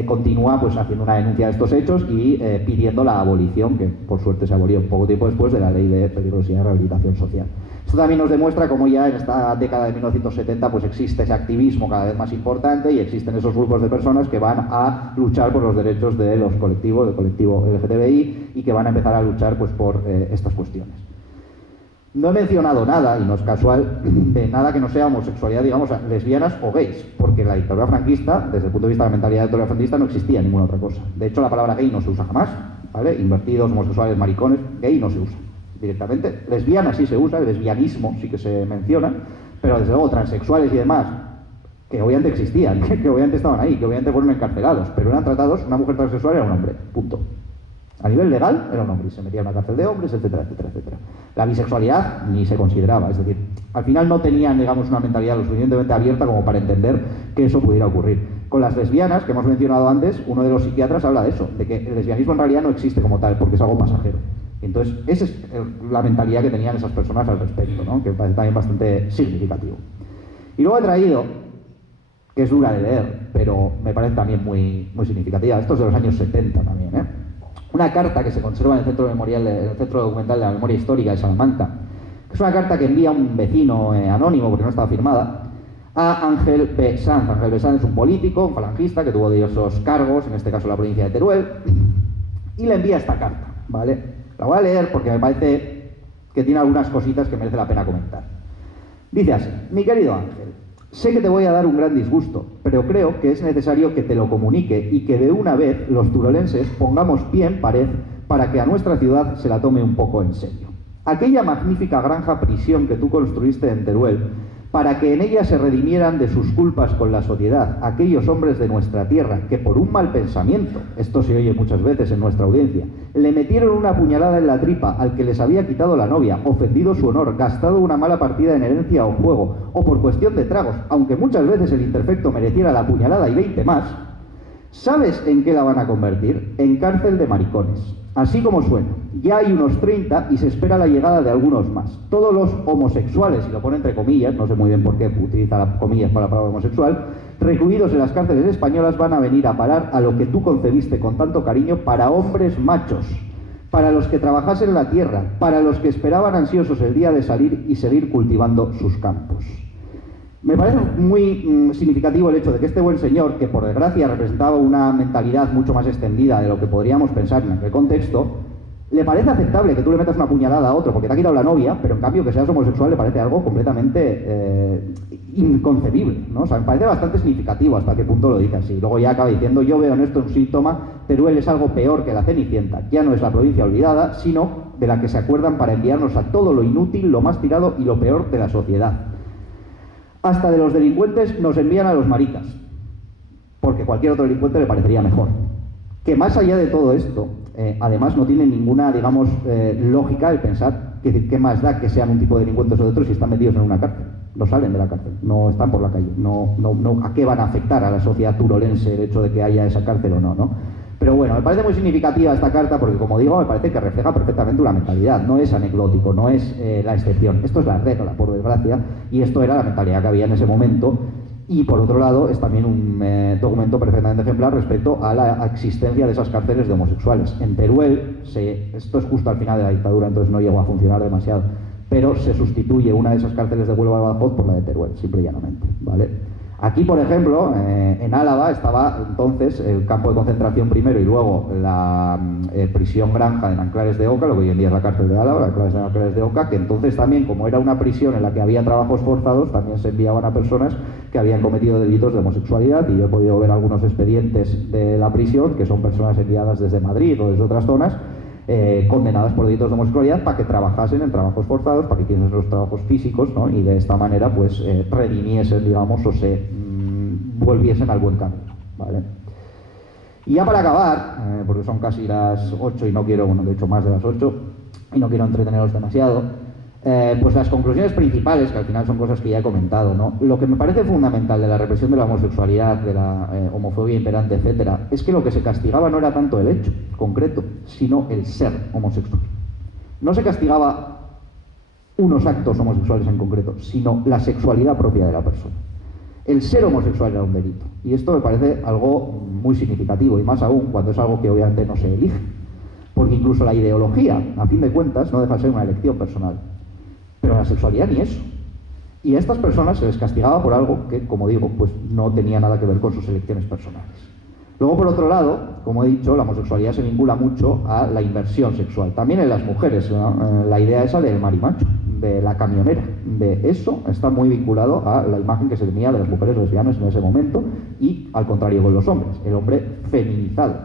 continúa pues haciendo una denuncia de estos hechos y pidiendo la abolición, que por suerte se abolió un poco tiempo después, de la Ley de Peligrosidad y Rehabilitación Social. Esto también nos demuestra cómo ya en esta década de 1970 pues existe ese activismo cada vez más importante y existen esos grupos de personas que van a luchar por los derechos de los colectivos, del colectivo LGTBI, y que van a empezar a luchar pues por estas cuestiones. No he mencionado nada, y no es casual, de nada que no sea homosexualidad, digamos, lesbianas o gays, porque en la dictadura franquista, desde el punto de vista de la mentalidad de la dictadura franquista, no existía ninguna otra cosa. De hecho, la palabra gay no se usa jamás, ¿vale? Invertidos, homosexuales, maricones, gay no se usa directamente. Lesbiana sí se usa, el lesbianismo sí que se menciona, pero desde luego transexuales y demás, que obviamente existían, que obviamente estaban ahí, que obviamente fueron encarcelados, pero eran tratados, una mujer transexual era un hombre, punto. A nivel legal era un hombre y se metía en una cárcel de hombres, etcétera, etcétera, etcétera. La bisexualidad ni se consideraba, es decir, al final no tenían, digamos, una mentalidad lo suficientemente abierta como para entender que eso pudiera ocurrir. Con las lesbianas, que hemos mencionado antes, uno de los psiquiatras habla de eso, de que el lesbianismo en realidad no existe como tal, porque es algo pasajero. Entonces, esa es la mentalidad que tenían esas personas al respecto, ¿no? Que parece también bastante significativo. Y luego he traído, que es dura de leer, pero me parece también muy, muy significativa, esto es de los años 70 también, una carta que se conserva en el Centro Documental de la Memoria Histórica de Salamanca, que es una carta que envía un vecino anónimo, porque no estaba firmada, a Ángel B. Sanz. Ángel B. Sanz es un político, un falangista, que tuvo diversos cargos, en este caso en la provincia de Teruel, y le envía esta carta, ¿vale? La voy a leer porque me parece que tiene algunas cositas que merece la pena comentar. Dice así: mi querido Ángel, sé que te voy a dar un gran disgusto, pero creo que es necesario que te lo comunique y que de una vez los turolenses pongamos pie en pared para que a nuestra ciudad se la tome un poco en serio. Aquella magnífica granja prisión que tú construiste en Teruel, para que en ella se redimieran de sus culpas con la sociedad aquellos hombres de nuestra tierra que por un mal pensamiento, esto se oye muchas veces en nuestra audiencia, le metieron una puñalada en la tripa al que les había quitado la novia, ofendido su honor, gastado una mala partida en herencia o juego, o por cuestión de tragos, aunque muchas veces el imperfecto mereciera la puñalada y 20 más, ¿sabes en qué la van a convertir? En cárcel de maricones. Así como suena, ya hay unos 30 y se espera la llegada de algunos más. Todos los homosexuales, y lo pone entre comillas, no sé muy bien por qué utiliza las comillas para la palabra homosexual, recluidos en las cárceles españolas van a venir a parar a lo que tú concebiste con tanto cariño para hombres machos, para los que trabajasen la tierra, para los que esperaban ansiosos el día de salir y seguir cultivando sus campos. Me parece muy significativo el hecho de que este buen señor, que por desgracia representaba una mentalidad mucho más extendida de lo que podríamos pensar en aquel contexto, le parece aceptable que tú le metas una puñalada a otro porque te ha quitado la novia, pero en cambio que seas homosexual le parece algo completamente inconcebible, ¿no? O sea, me parece bastante significativo hasta qué punto lo dice así. Luego ya acaba diciendo, yo veo en esto un síntoma, Teruel es algo peor que la Cenicienta, ya no es la provincia olvidada, sino de la que se acuerdan para enviarnos a todo lo inútil, lo más tirado y lo peor de la sociedad. Hasta de los delincuentes nos envían a los maricas, porque cualquier otro delincuente le parecería mejor. Que más allá de todo esto, además no tiene ninguna, digamos, lógica el pensar que qué más da que sean un tipo de delincuentes o de otros si están metidos en una cárcel. No salen de la cárcel, no están por la calle. ¿A qué van a afectar a la sociedad turolense el hecho de que haya esa cárcel o no, ¿no? Pero bueno, me parece muy significativa esta carta porque, como digo, me parece que refleja perfectamente una mentalidad. No es anecdótico, no es la excepción. Esto es la regla, por desgracia, y esto era la mentalidad que había en ese momento. Y, por otro lado, es también un documento perfectamente ejemplar respecto a la existencia de esas cárceles de homosexuales. En Teruel, esto es justo al final de la dictadura, entonces no llegó a funcionar demasiado, pero se sustituye una de esas cárceles de Huelva y Badajoz por la de Teruel, simple y llanamente, ¿vale? Aquí, por ejemplo, en Álava estaba entonces el campo de concentración primero y luego la prisión granja de Nanclares de Oca, lo que hoy en día es la cárcel de Álava, la cárcel de Nanclares de Oca, que entonces también, como era una prisión en la que había trabajos forzados, también se enviaban a personas que habían cometido delitos de homosexualidad, y yo he podido ver algunos expedientes de la prisión, que son personas enviadas desde Madrid o desde otras zonas, condenadas por delitos de homosexualidad para que trabajasen en trabajos forzados, para que hiciesen los trabajos físicos, ¿no? Y de esta manera pues redimiesen, digamos, o se volviesen al buen camino, ¿vale? Y ya para acabar, porque son casi las 8 y no quiero, bueno, de hecho más de las 8, y no quiero entreteneros demasiado, pues las conclusiones principales, que al final son cosas que ya he comentado, ¿no? Lo que me parece fundamental de la represión de la homosexualidad, de la homofobia imperante, etcétera, es que lo que se castigaba no era tanto el hecho concreto, sino el ser homosexual. No se castigaba unos actos homosexuales en concreto, sino la sexualidad propia de la persona. El ser homosexual era un delito, y esto me parece algo muy significativo, y más aún cuando es algo que obviamente no se elige, porque incluso la ideología, a fin de cuentas, no deja de ser una elección personal. Pero la sexualidad ni eso. Y a estas personas se les castigaba por algo que, como digo, pues no tenía nada que ver con sus elecciones personales. Luego, por otro lado, como he dicho, la homosexualidad se vincula mucho a la inversión sexual. También en las mujeres, ¿no? La idea esa del marimacho, de la camionera, de eso está muy vinculado a la imagen que se tenía de las mujeres lesbianas en ese momento, y al contrario con los hombres, el hombre feminizado,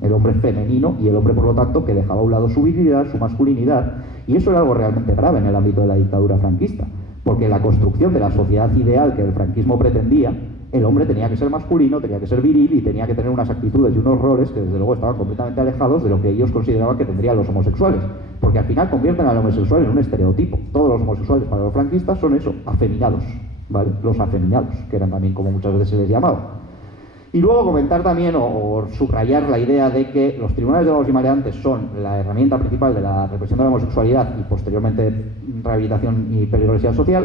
el hombre femenino, y el hombre, por lo tanto, que dejaba a un lado su virilidad, su masculinidad. Y eso era algo realmente grave en el ámbito de la dictadura franquista, porque la construcción de la sociedad ideal que el franquismo pretendía, el hombre tenía que ser masculino, tenía que ser viril y tenía que tener unas actitudes y unos roles que desde luego estaban completamente alejados de lo que ellos consideraban que tendrían los homosexuales, porque al final convierten al homosexual en un estereotipo. Todos los homosexuales para los franquistas son eso, afeminados, ¿vale? Los afeminados, que eran también como muchas veces se les llamaba. Y luego comentar también o subrayar la idea de que los tribunales de vagos y maleantes son la herramienta principal de la represión de la homosexualidad y posteriormente rehabilitación y peligrosidad social,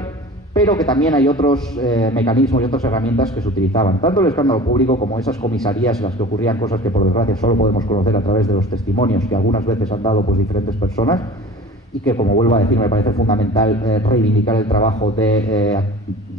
pero que también hay otros mecanismos y otras herramientas que se utilizaban. Tanto el escándalo público como esas comisarías en las que ocurrían cosas que por desgracia solo podemos conocer a través de los testimonios que algunas veces han dado pues diferentes personas, y que, como vuelvo a decir, me parece fundamental reivindicar el trabajo de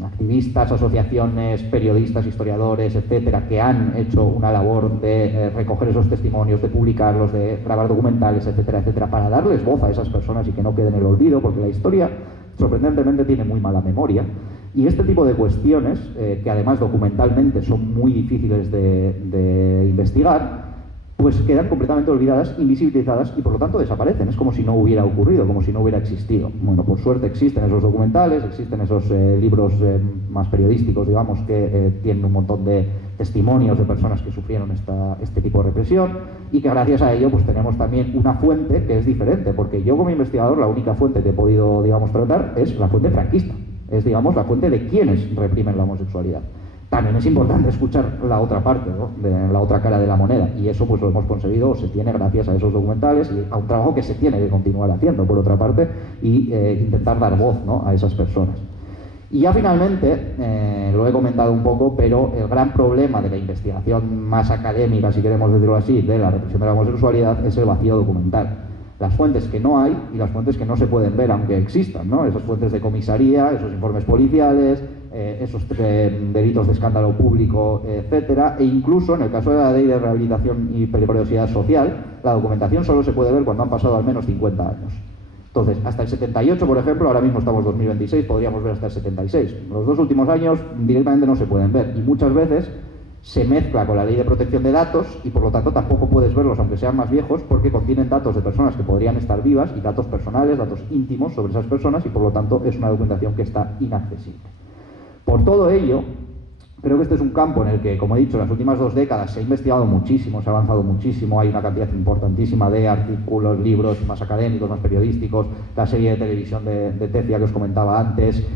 activistas, asociaciones, periodistas, historiadores, etcétera, que han hecho una labor de recoger esos testimonios, de publicarlos, de grabar documentales, etcétera, etcétera, para darles voz a esas personas y que no queden en el olvido, porque la historia, sorprendentemente, tiene muy mala memoria. Y este tipo de cuestiones, que además documentalmente son muy difíciles de investigar, pues quedan completamente olvidadas, invisibilizadas y por lo tanto desaparecen. Es como si no hubiera ocurrido, como si no hubiera existido. Bueno, por suerte existen esos documentales, existen esos libros más periodísticos, digamos, que tienen un montón de testimonios de personas que sufrieron este tipo de represión, y que gracias a ello pues tenemos también una fuente que es diferente, porque yo como investigador la única fuente que he podido, digamos, tratar es la fuente franquista, es, digamos, la fuente de quienes reprimen la homosexualidad. También es importante escuchar la otra parte, ¿no? De la otra cara de la moneda, y eso pues lo hemos conseguido, o se tiene gracias a esos documentales y a un trabajo que se tiene que continuar haciendo, por otra parte, y intentar dar voz, ¿no?, a esas personas. Y ya finalmente, lo he comentado un poco, pero el gran problema de la investigación más académica, si queremos decirlo así, de la represión de la homosexualidad es el vacío documental. las fuentes que no hay y las fuentes que no se pueden ver aunque existan, ¿no? Esas fuentes de comisaría, esos informes policiales, esos delitos de escándalo público, etcétera, e incluso en el caso de la Ley de Rehabilitación y Peligrosidad Social, la documentación solo se puede ver cuando han pasado al menos 50 años. Entonces, hasta el 78, por ejemplo, ahora mismo estamos en 2026, podríamos ver hasta el 76. Los 2 últimos años directamente no se pueden ver y muchas veces se mezcla con la Ley de Protección de Datos y por lo tanto tampoco puedes verlos aunque sean más viejos porque contienen datos de personas que podrían estar vivas y datos personales, datos íntimos sobre esas personas y por lo tanto es una documentación que está inaccesible. Por todo ello, creo que este es un campo en el que, como he dicho, en las últimas 2 décadas se ha investigado muchísimo, se ha avanzado muchísimo, hay una cantidad importantísima de artículos, libros más académicos, más periodísticos, la serie de televisión de Tecia que os comentaba antes,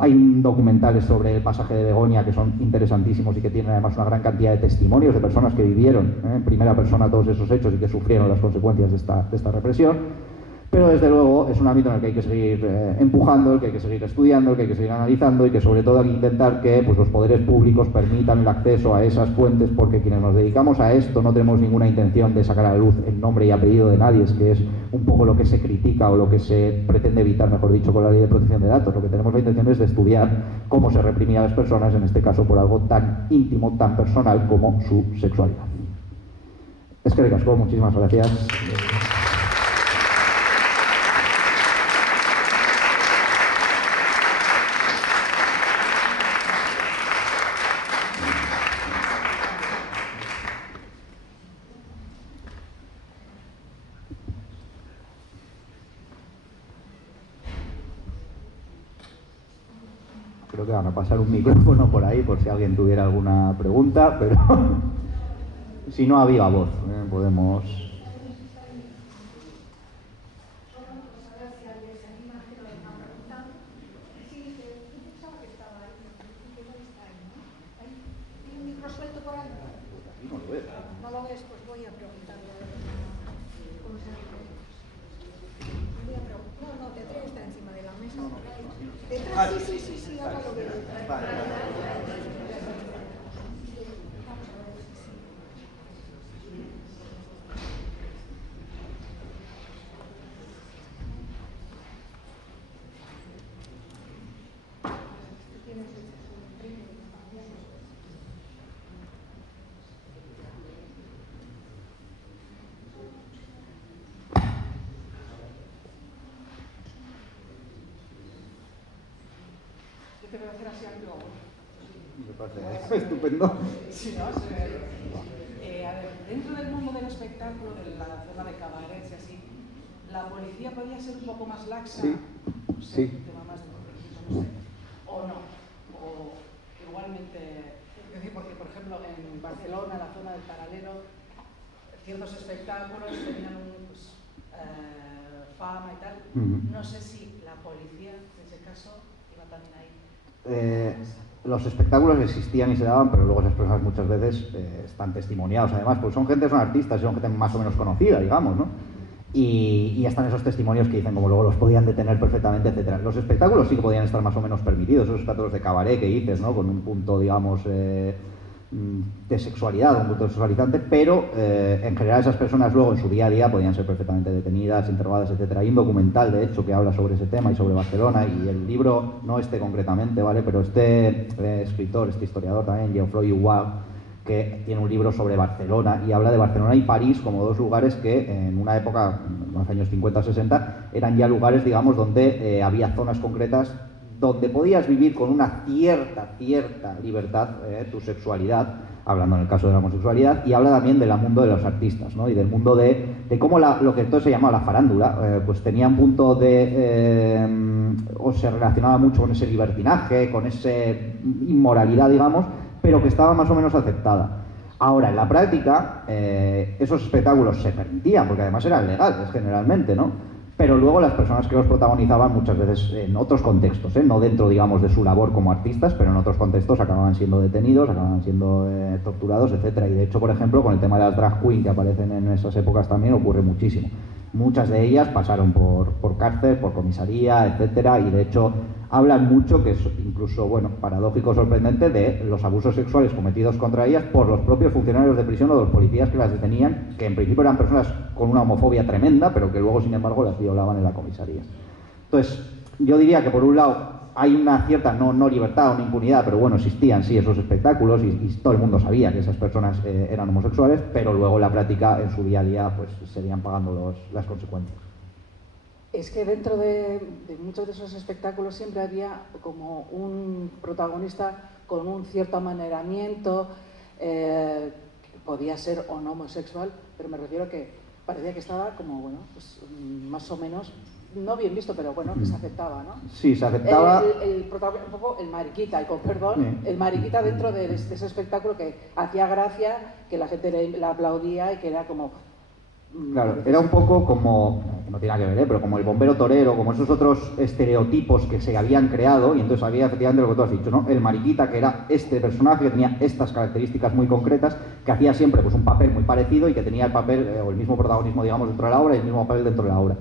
hay documentales sobre el pasaje de Begoña que son interesantísimos y que tienen además una gran cantidad de testimonios de personas que vivieron en primera persona todos esos hechos y que sufrieron las consecuencias de esta represión. Pero desde luego es un ámbito en el que hay que seguir empujando, el que hay que seguir estudiando, el que hay que seguir analizando y que sobre todo hay que intentar que pues, los poderes públicos permitan el acceso a esas fuentes porque quienes nos dedicamos a esto no tenemos ninguna intención de sacar a la luz el nombre y apellido de nadie, es que es un poco lo que se critica o lo que se pretende evitar, mejor dicho, con la Ley de Protección de Datos. Lo que tenemos la intención es de estudiar cómo se reprimía a las personas, en este caso por algo tan íntimo, tan personal como su sexualidad. Eskerrik asko, muchísimas gracias. Creo que van a pasar un micrófono por ahí por si alguien tuviera alguna pregunta, pero si no, a viva voz, podemos... No lo ves, pues voy a preguntarle. No, detrás está encima de la mesa. Detrás, sí, ahora lo veo. Te voy a hacer así al globo. Me parece estupendo. Sí, ¿no? A ver, dentro del mundo del espectáculo, de la zona de cabarets y así, ¿la policía podría ser un poco más laxa? Sí. No sé, Sí. un tema más de no sé. O no. O igualmente, es decir, porque por ejemplo en Barcelona, la zona del Paralelo, ciertos espectáculos tenían fama y tal. No sé si la policía, en ese caso, iba también ahí. Los espectáculos existían y se daban, pero luego esas personas muchas veces están testimoniados, además, pues son artistas, son gente más o menos conocida, digamos, ¿no? Y están esos testimonios que dicen como luego los podían detener perfectamente, etcétera. Los espectáculos sí que podían estar más o menos permitidos, esos espectáculos de cabaret que dices, ¿no? Con un punto, digamos, de sexualidad, un punto sexualizante, pero en general esas personas luego en su día a día podían ser perfectamente detenidas, interrogadas, etcétera. Hay un documental, de hecho, que habla sobre ese tema y sobre Barcelona, y el libro, no este concretamente, ¿vale? Pero este escritor, este historiador también, Geoffroy Huard, que tiene un libro sobre Barcelona y habla de Barcelona y París como dos lugares que en una época, en los años 50-60, eran ya lugares, digamos, donde había zonas concretas donde podías vivir con una cierta libertad tu sexualidad, hablando en el caso de la homosexualidad, y habla también del mundo de los artistas, ¿no? Y del mundo de cómo lo que entonces se llamaba la farándula, pues tenía un punto o se relacionaba mucho con ese libertinaje, con esa inmoralidad, digamos, pero que estaba más o menos aceptada. Ahora, en la práctica, esos espectáculos se permitían, porque además eran legales generalmente, ¿no? Pero luego las personas que los protagonizaban muchas veces en otros contextos, no dentro, digamos, de su labor como artistas, pero en otros contextos acababan siendo detenidos, acababan siendo torturados, etcétera. Y de hecho, por ejemplo, con el tema de las drag queen que aparecen en esas épocas también ocurre muchísimo. Muchas de ellas pasaron por cárcel, por comisaría, etcétera, y de hecho hablan mucho, que es incluso, bueno, paradójico, sorprendente, de los abusos sexuales cometidos contra ellas por los propios funcionarios de prisión o los policías que las detenían, que en principio eran personas con una homofobia tremenda, pero que luego, sin embargo, las violaban en la comisaría. Entonces, yo diría que por un lado hay una cierta, no libertad o no impunidad, pero bueno, existían sí esos espectáculos y todo el mundo sabía que esas personas eran homosexuales, pero luego en la práctica, en su día a día, pues seguían pagando las consecuencias. Es que dentro de muchos de esos espectáculos siempre había como un protagonista con un cierto amaneramiento, que podía ser o no homosexual, pero me refiero a que parecía que estaba como, bueno, pues más o menos, no bien visto, pero bueno, que se aceptaba, ¿no? Sí, se aceptaba. Un poco el mariquita, y con perdón, el mariquita dentro de ese espectáculo que hacía gracia, que la gente le aplaudía y que era como... Claro, era un poco como, no tiene nada que ver, pero como el bombero torero, como esos otros estereotipos que se habían creado, y entonces había efectivamente lo que tú has dicho, ¿no? El mariquita, que era este personaje que tenía estas características muy concretas, que hacía siempre pues un papel muy parecido y que tenía el papel, o el mismo protagonismo, digamos, dentro de la obra y el mismo papel dentro de la obra.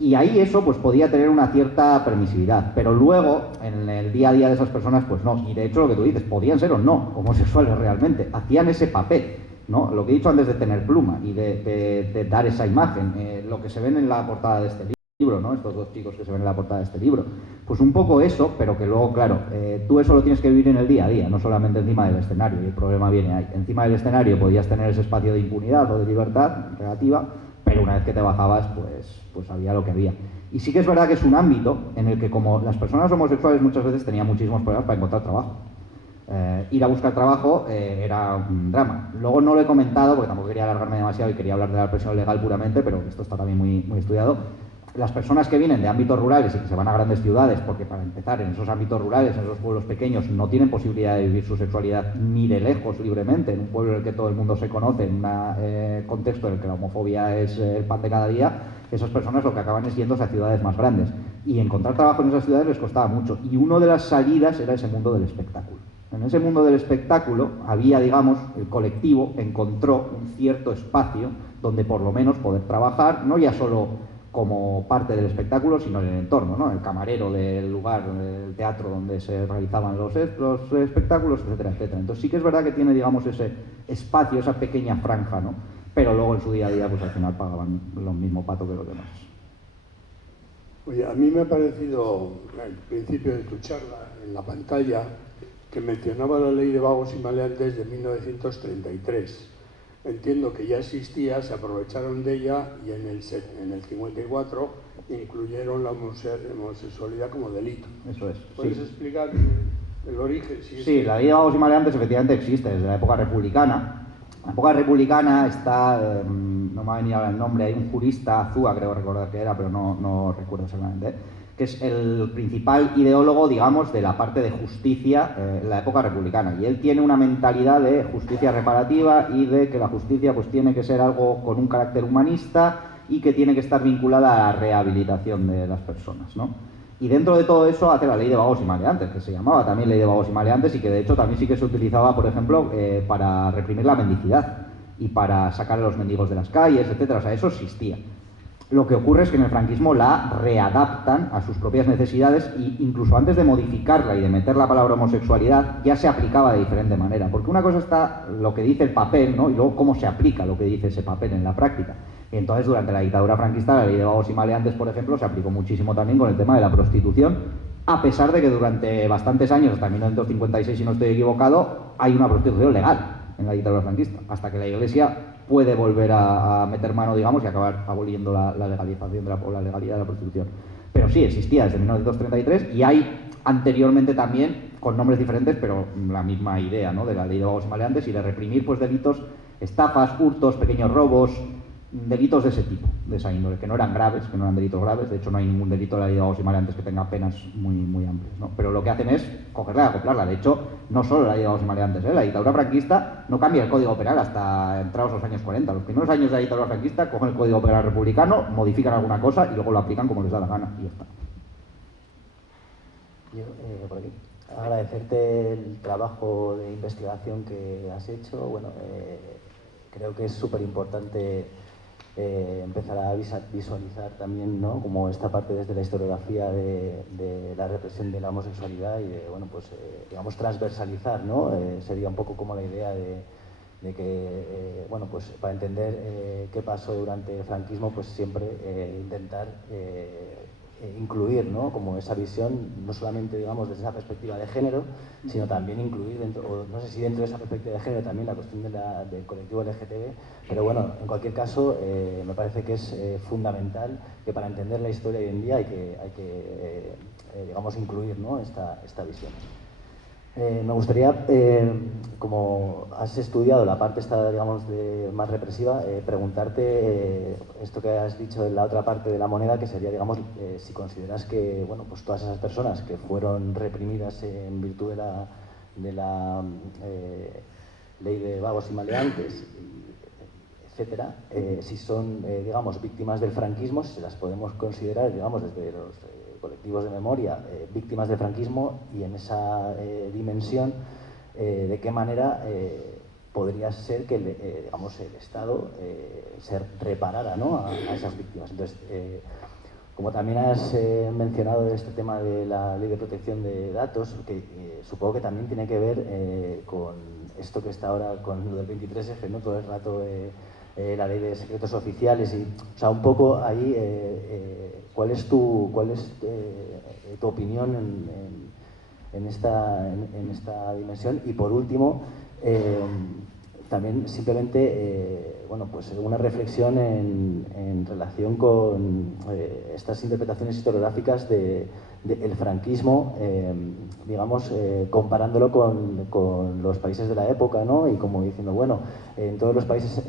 Y ahí eso pues podía tener una cierta permisividad, pero luego en el día a día de esas personas pues no, y de hecho lo que tú dices, podían ser o no homosexuales realmente, hacían ese papel, ¿no? Lo que he dicho antes de tener pluma y de dar esa imagen, lo que se ven en la portada de este libro, ¿no? Estos dos chicos que se ven en la portada de este libro, pues un poco eso, pero que luego, claro, tú eso lo tienes que vivir en el día a día, no solamente encima del escenario, y el problema viene ahí. Encima del escenario podías tener ese espacio de impunidad o de libertad relativa, pero una vez que te bajabas, pues había lo que había. Y sí que es verdad que es un ámbito en el que, como las personas homosexuales muchas veces tenían muchísimos problemas para encontrar trabajo. Ir a buscar trabajo era un drama. Luego no lo he comentado porque tampoco quería alargarme demasiado y quería hablar de la presión legal puramente, pero esto está también muy estudiado. Las personas que vienen de ámbitos rurales y que se van a grandes ciudades, porque para empezar en esos ámbitos rurales, en esos pueblos pequeños, no tienen posibilidad de vivir su sexualidad ni de lejos libremente, en un pueblo en el que todo el mundo se conoce, en un contexto en el que la homofobia es el pan de cada día, esas personas lo que acaban es yéndose a ciudades más grandes. Y encontrar trabajo en esas ciudades les costaba mucho. Y una de las salidas era ese mundo del espectáculo. En ese mundo del espectáculo había, digamos, el colectivo encontró un cierto espacio donde por lo menos poder trabajar, no ya solo como parte del espectáculo, sino en el entorno, ¿no? El camarero del lugar, del teatro donde se realizaban los espectáculos, etcétera, etcétera. Entonces sí que es verdad que tiene, digamos, ese espacio, esa pequeña franja, ¿no? Pero luego en su día a día, pues al final pagaban lo mismo pato que los demás. Oye, a mí me ha parecido, al principio de tu charla, en la pantalla, que mencionaba la ley de vagos y maleantes de 1933. Entiendo que ya existía, se aprovecharon de ella y en el 54 incluyeron la homosexualidad como delito. Eso es. ¿Puedes explicar el origen? Sí, la ley de vagos y maleantes efectivamente existe desde la época republicana. En la época republicana está, no me ha venido ahora el nombre, hay un jurista, Azúa creo recordar que era, pero no recuerdo exactamente, que es el principal ideólogo, digamos, de la parte de justicia en la época republicana. Y él tiene una mentalidad de justicia reparativa y de que la justicia pues tiene que ser algo con un carácter humanista y que tiene que estar vinculada a la rehabilitación de las personas, ¿no? Y dentro de todo eso hace la ley de vagos y maleantes, que se llamaba también ley de vagos y maleantes y que de hecho también sí que se utilizaba, por ejemplo, para reprimir la mendicidad y para sacar a los mendigos de las calles, etcétera. O sea, eso existía. Lo que ocurre es que en el franquismo la readaptan a sus propias necesidades e incluso antes de modificarla y de meter la palabra homosexualidad ya se aplicaba de diferente manera. Porque una cosa está lo que dice el papel, ¿no? Y luego cómo se aplica lo que dice ese papel en la práctica. Y entonces durante la dictadura franquista la ley de vagos y maleantes, por ejemplo, se aplicó muchísimo también con el tema de la prostitución, a pesar de que durante bastantes años, hasta 1956 si no estoy equivocado, hay una prostitución legal en la dictadura franquista, hasta que la Iglesia puede volver a meter mano, digamos, y acabar aboliendo la legalización o la legalidad de la prostitución. Pero sí, existía desde 1933 y hay anteriormente también, con nombres diferentes, pero la misma idea, ¿no? De la ley de vagos y maleantes y de reprimir pues delitos, estafas, hurtos, pequeños robos, delitos de ese tipo, de esa índole, que no eran graves, que no eran delitos graves. De hecho no hay ningún delito de la ley de vagos y maleantes que tenga penas muy amplias, ¿no? Pero lo que hacen es cogerla y acoplarla. De hecho, no solo la ley de vagos y maleantes, la dictadura franquista no cambia el código penal hasta entrados los años 40. Los primeros años de la dictadura franquista cogen el código penal republicano, modifican alguna cosa y luego lo aplican como les da la gana y ya está. Yo, por aquí, agradecerte el trabajo de investigación que has hecho. Bueno, creo que es súper importante empezar a visualizar también, ¿no?, como esta parte desde la historiografía de la represión de la homosexualidad y de, bueno, pues, digamos, transversalizar, ¿no? Sería un poco como la idea de que, bueno, pues para entender qué pasó durante el franquismo, pues siempre intentar incluir, ¿no?, como esa visión, no solamente, digamos, desde esa perspectiva de género, sino también incluir dentro, o no sé si dentro de esa perspectiva de género también la cuestión del colectivo LGTB, pero bueno, en cualquier caso me parece que es fundamental que para entender la historia hoy en día hay que digamos, incluir, ¿no?, esta visión. Me gustaría, como has estudiado la parte esta, digamos, más represiva, preguntarte esto que has dicho en la otra parte de la moneda, que sería, digamos, si consideras que, bueno, pues todas esas personas que fueron reprimidas en virtud de la ley de vagos y maleantes, etcétera, si son, digamos, víctimas del franquismo, si las podemos considerar, digamos, desde los colectivos de memoria, víctimas del franquismo, y en esa dimensión, de qué manera podría ser que digamos, el Estado se reparara, ¿no?, a esas víctimas. Entonces, como también has mencionado este tema de la Ley de Protección de Datos, que supongo que también tiene que ver con esto que está ahora con lo del 23F, ¿no?, todo el rato la Ley de Secretos Oficiales, y, o sea, un poco ahí, ¿cuál es tu opinión en esta dimensión? Y por último, también simplemente, bueno, pues una reflexión en relación con estas interpretaciones historiográficas del franquismo, digamos, comparándolo con los países de la época, ¿no? Y como diciendo, bueno, en todos los países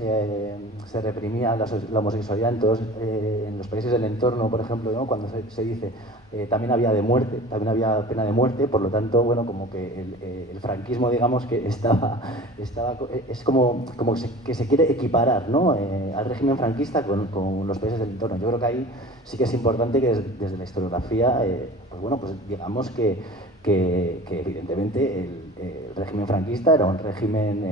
se reprimía la homosexualidad, en los países del entorno, por ejemplo, ¿no?, cuando se dice también había pena de muerte, por lo tanto, bueno, como que el franquismo, digamos, que estaba es como que se quiere equiparar, ¿no?, al régimen franquista con los países del entorno. Yo creo que ahí sí que es importante que desde la historiografía, pues bueno, pues digamos que evidentemente el régimen franquista era un régimen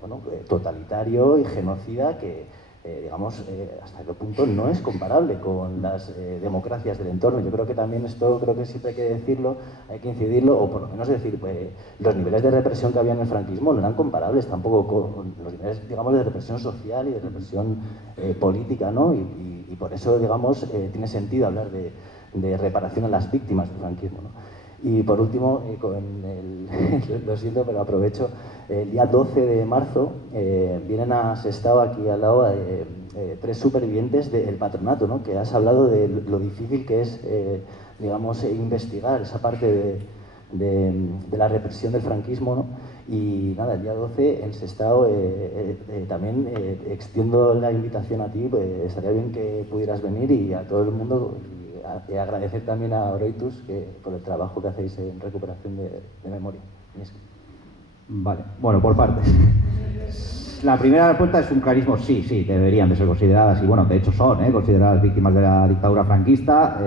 bueno, totalitario y genocida que, digamos, hasta qué punto no es comparable con las democracias del entorno. Yo creo que también esto, creo que siempre hay que decirlo, hay que incidirlo, o por lo menos decir, pues, los niveles de represión que había en el franquismo no eran comparables tampoco con los niveles, digamos, de represión social y de represión política, ¿no? Y por eso, digamos, tiene sentido hablar de reparación a las víctimas del franquismo, ¿no? Y por último, lo siento, pero aprovecho, el día 12 de marzo vienen a Sestao, aquí al lado, 3 supervivientes del patronato, ¿no?, que has hablado de lo difícil que es, digamos, investigar esa parte de la represión del franquismo, ¿no? Y nada, el día 12 en Sestao también extiendo la invitación a ti, pues estaría bien que pudieras venir, y a todo el mundo. Y agradecer también a Oroitus por el trabajo que hacéis en recuperación de memoria. Vale, bueno, por partes. La primera respuesta es un clarísimo sí, deberían de ser consideradas, y bueno, de hecho son consideradas víctimas de la dictadura franquista.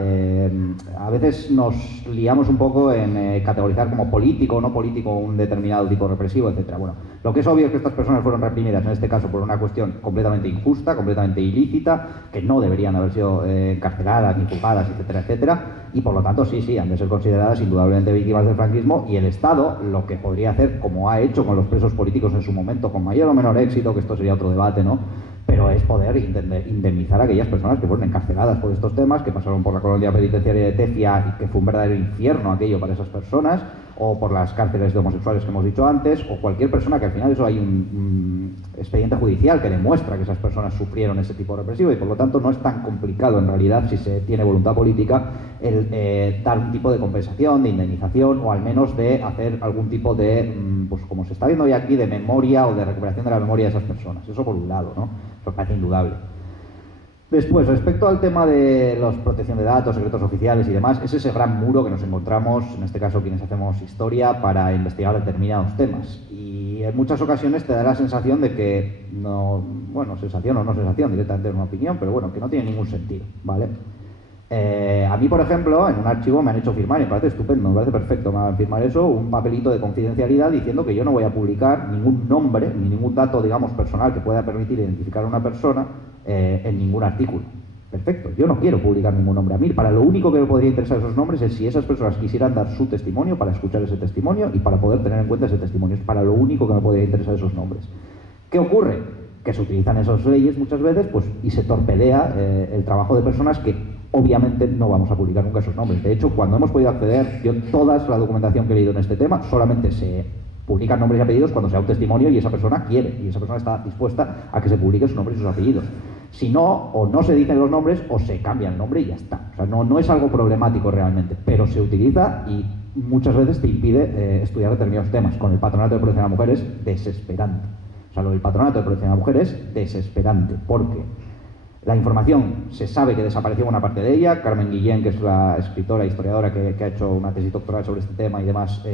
A veces nos liamos un poco en categorizar como político o no político un determinado tipo represivo, etcétera. Bueno, lo que es obvio es que estas personas fueron reprimidas, en este caso por una cuestión completamente injusta, completamente ilícita, que no deberían haber sido encarceladas ni juzgadas, etcétera, etcétera, y por lo tanto sí, han de ser consideradas indudablemente víctimas del franquismo, y el Estado lo que podría hacer, como ha hecho con los presos políticos en su momento, con mayor o menor éxito, que esto sería otro debate, ¿no?, pero es poder indemnizar a aquellas personas que fueron encarceladas por estos temas, que pasaron por la colonia penitenciaria de Tefia y que fue un verdadero infierno aquello para esas personas, o por las cárceles de homosexuales que hemos dicho antes, o cualquier persona que al final eso hay un expediente judicial que demuestra que esas personas sufrieron ese tipo de represivo, y por lo tanto no es tan complicado en realidad, si se tiene voluntad política, el dar un tipo de compensación, de indemnización, o al menos de hacer algún tipo de, pues como se está viendo hoy aquí, de memoria o de recuperación de la memoria de esas personas. Eso por un lado, ¿no? Eso parece indudable. Después, respecto al tema de la protección de datos, secretos oficiales y demás, es ese gran muro que nos encontramos, en este caso quienes hacemos historia, para investigar determinados temas. Y en muchas ocasiones te da la sensación de que no, bueno, sensación o no sensación, directamente es una opinión, pero bueno, que no tiene ningún sentido, ¿vale? A mí, por ejemplo, en un archivo me han hecho firmar, y me parece estupendo, me parece perfecto, me van a firmar eso, un papelito de confidencialidad diciendo que yo no voy a publicar ningún nombre ni ningún dato, digamos, personal que pueda permitir identificar a una persona en ningún artículo. Perfecto, yo no quiero publicar ningún nombre. A mí, para lo único que me podría interesar esos nombres es si esas personas quisieran dar su testimonio, para escuchar ese testimonio y para poder tener en cuenta ese testimonio. Es para lo único que me podría interesar esos nombres. ¿Qué ocurre? Que se utilizan esas leyes muchas veces pues, y se torpedea el trabajo de personas que obviamente no vamos a publicar nunca esos nombres. De hecho, cuando hemos podido acceder, yo toda la documentación que he leído en este tema, solamente se publican nombres y apellidos cuando sea un testimonio y esa persona quiere, y esa persona está dispuesta a que se publiquen sus nombres y sus apellidos. Si no, o no se dicen los nombres o se cambia el nombre y ya está. O sea, no es algo problemático realmente, pero se utiliza y muchas veces te impide estudiar determinados temas. Con el Patronato de Protección a la Mujer es desesperante. O sea, lo del Patronato de Protección a la Mujer es desesperante, porque la información se sabe que desapareció buena parte de ella. Carmen Guillén, que es la escritora e historiadora que ha hecho una tesis doctoral sobre este tema y demás,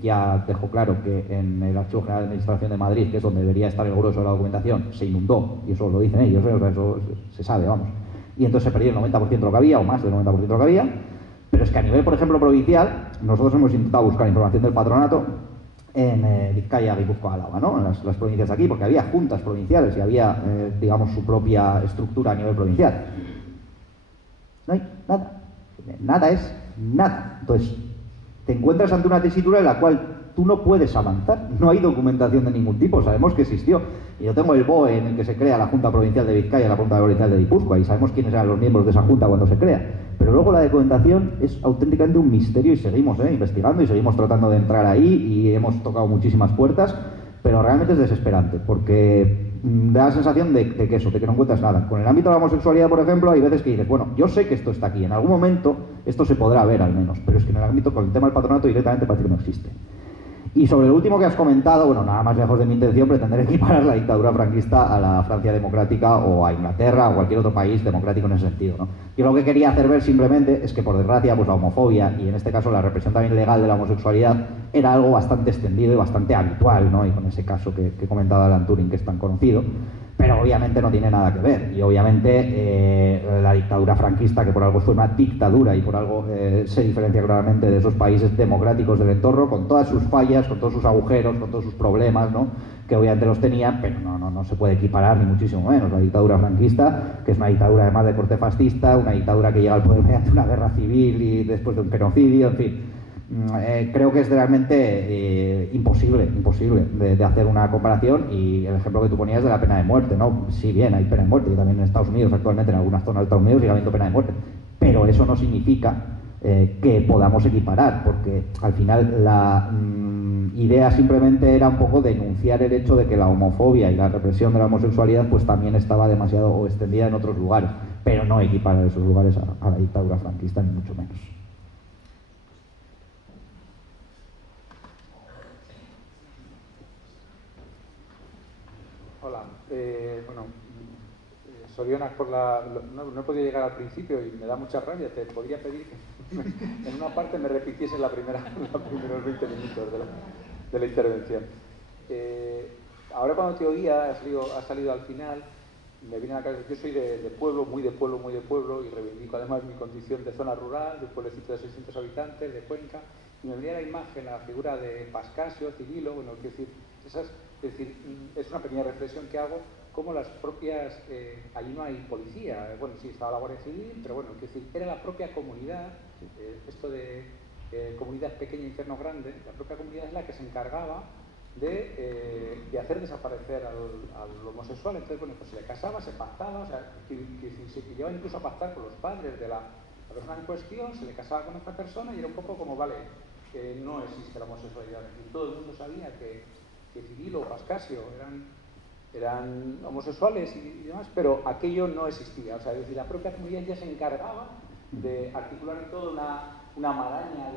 ya dejó claro que en el Archivo General de Administración de Madrid, que es donde debería estar el grueso de la documentación, se inundó, y eso lo dicen ellos, eso se sabe, vamos. Y entonces se perdió el 90% de lo que había, o más del 90% de lo que había. Pero es que a nivel, por ejemplo, provincial, nosotros hemos intentado buscar información del patronato en Vizcaya, Guipúzcoa, Álava, ¿no? En las provincias de aquí, porque había juntas provinciales y había, digamos, su propia estructura a nivel provincial. No hay nada. Nada es nada. Entonces, te encuentras ante una tesitura en la cual tú no puedes avanzar. No hay documentación de ningún tipo. Sabemos que existió. Y yo tengo el BOE en el que se crea la Junta Provincial de Vizcaya y la Junta Provincial de Guipúzcoa, y sabemos quiénes eran los miembros de esa Junta cuando se crea. Pero luego la documentación es auténticamente un misterio y seguimos investigando y seguimos tratando de entrar ahí y hemos tocado muchísimas puertas, pero realmente es desesperante porque da la sensación de que eso, de que no encuentras nada. Con el ámbito de la homosexualidad, por ejemplo, hay veces que dices, bueno, yo sé que esto está aquí, en algún momento esto se podrá ver al menos, pero es que en el ámbito, con el tema del patronato, directamente parece que no existe. Y sobre lo último que has comentado, bueno, nada más lejos de mi intención pretender equiparar la dictadura franquista a la Francia democrática o a Inglaterra o cualquier otro país democrático en ese sentido, ¿no? Yo lo que quería hacer ver simplemente es que, por desgracia, pues la homofobia y en este caso la represión también legal de la homosexualidad era algo bastante extendido y bastante habitual, ¿no? Y con ese caso que he comentado de Alan Turing, que es tan conocido, pero obviamente no tiene nada que ver. Y obviamente la dictadura franquista, que por algo fue una dictadura y por algo se diferencia claramente de esos países democráticos del entorno, con todas sus fallas, con todos sus agujeros, con todos sus problemas, ¿no? Que obviamente los tenían, pero no se puede equiparar ni muchísimo menos. La dictadura franquista, que es una dictadura además de corte fascista, una dictadura que llega al poder mediante una guerra civil y después de un genocidio, en fin. Creo que es realmente imposible de hacer una comparación, y el ejemplo que tú ponías de la pena de muerte, ¿no? Sí, bien, hay pena de muerte, y también en Estados Unidos actualmente, en algunas zonas de Estados Unidos sigue habiendo pena de muerte, pero eso no significa que podamos equiparar, porque al final la idea simplemente era un poco denunciar el hecho de que la homofobia y la represión de la homosexualidad pues también estaba demasiado o extendida en otros lugares, pero no equiparar esos lugares a la dictadura franquista, ni mucho menos. Hola, sorionas por no he podido llegar al principio y me da mucha rabia. Te podría pedir que en una parte me repitiese los primeros 20 minutos de la intervención. Ahora cuando te oía, has salido al final, me viene a la cabeza. Yo soy de pueblo, muy de pueblo, y reivindico además mi condición de zona rural, de un pueblecito de 600 habitantes, de Cuenca, y me venía la imagen, la figura de Pascasio, Cirilo, bueno, quiero decir, es una pequeña reflexión que hago, como las propias, allí no hay policía, bueno, sí estaba la Guardia Civil, pero bueno, quiero decir, era la propia comunidad, esto de comunidad pequeña, infierno grande, la propia comunidad es la que se encargaba de hacer desaparecer al homosexual. Entonces, bueno, pues se le casaba, se pactaba, o sea, se llevaba incluso a pactar con los padres de la persona en cuestión, se le casaba con esta persona y era un poco como, vale, no existe la homosexualidad. Y todo el mundo sabía que Cirilo o Pascasio eran homosexuales y demás, pero aquello no existía. O sea, es decir, la propia comunidad ya se encargaba de articular en todo una maraña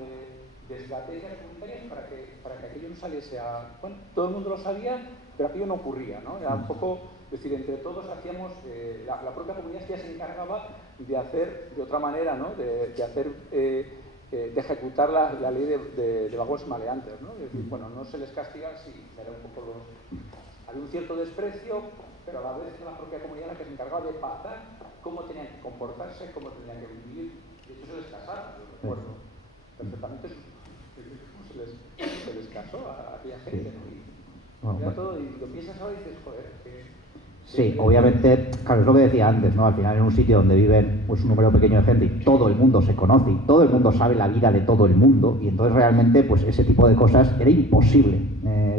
de estrategias comunitarias para que aquello no saliese a... Bueno, todo el mundo lo sabía, pero aquello no ocurría, ¿no? Era un poco, es decir, entre todos hacíamos... la propia comunidad ya se encargaba de hacer de otra manera, ¿no? De ejecutar la ley de vagos maleantes, ¿no? Es decir, bueno, no se les castiga, sí, era un poco había un cierto desprecio, pero a la vez era la propia comunidad la que se encargaba de pactar cómo tenían que comportarse, cómo tenían que vivir. De hecho, se les casaron, yo recuerdo perfectamente se les casó a aquella gente, ¿no? Y, todo, y lo piensas ahora y dices, joder, Sí, obviamente, claro, es lo que decía antes, ¿no? Al final en un sitio donde viven pues, un número pequeño de gente y todo el mundo se conoce y todo el mundo sabe la vida de todo el mundo, y entonces realmente pues ese tipo de cosas era imposible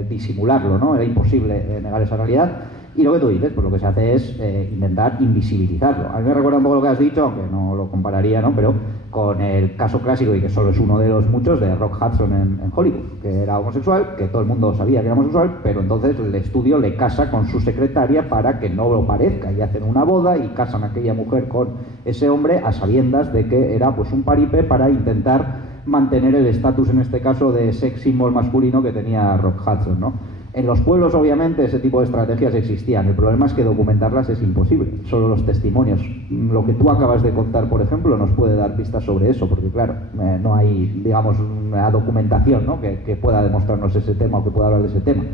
disimularlo, ¿no? Era imposible negar esa realidad. Y lo que tú dices, pues lo que se hace es intentar invisibilizarlo. A mí me recuerda un poco lo que has dicho, aunque no lo compararía, ¿no? Pero con el caso clásico, y que solo es uno de los muchos, de Rock Hudson en Hollywood, que era homosexual, que todo el mundo sabía que era homosexual, pero entonces el estudio le casa con su secretaria para que no lo parezca, y hacen una boda y casan a aquella mujer con ese hombre a sabiendas de que era pues un paripé para intentar mantener el estatus, en este caso, de sex symbol masculino que tenía Rock Hudson, ¿no? En los pueblos, obviamente, ese tipo de estrategias existían. El problema es que documentarlas es imposible. Solo los testimonios. Lo que tú acabas de contar, por ejemplo, nos puede dar pistas sobre eso, porque, claro, no hay, digamos, una documentación, ¿no? que pueda demostrarnos ese tema o que pueda hablar de ese tema.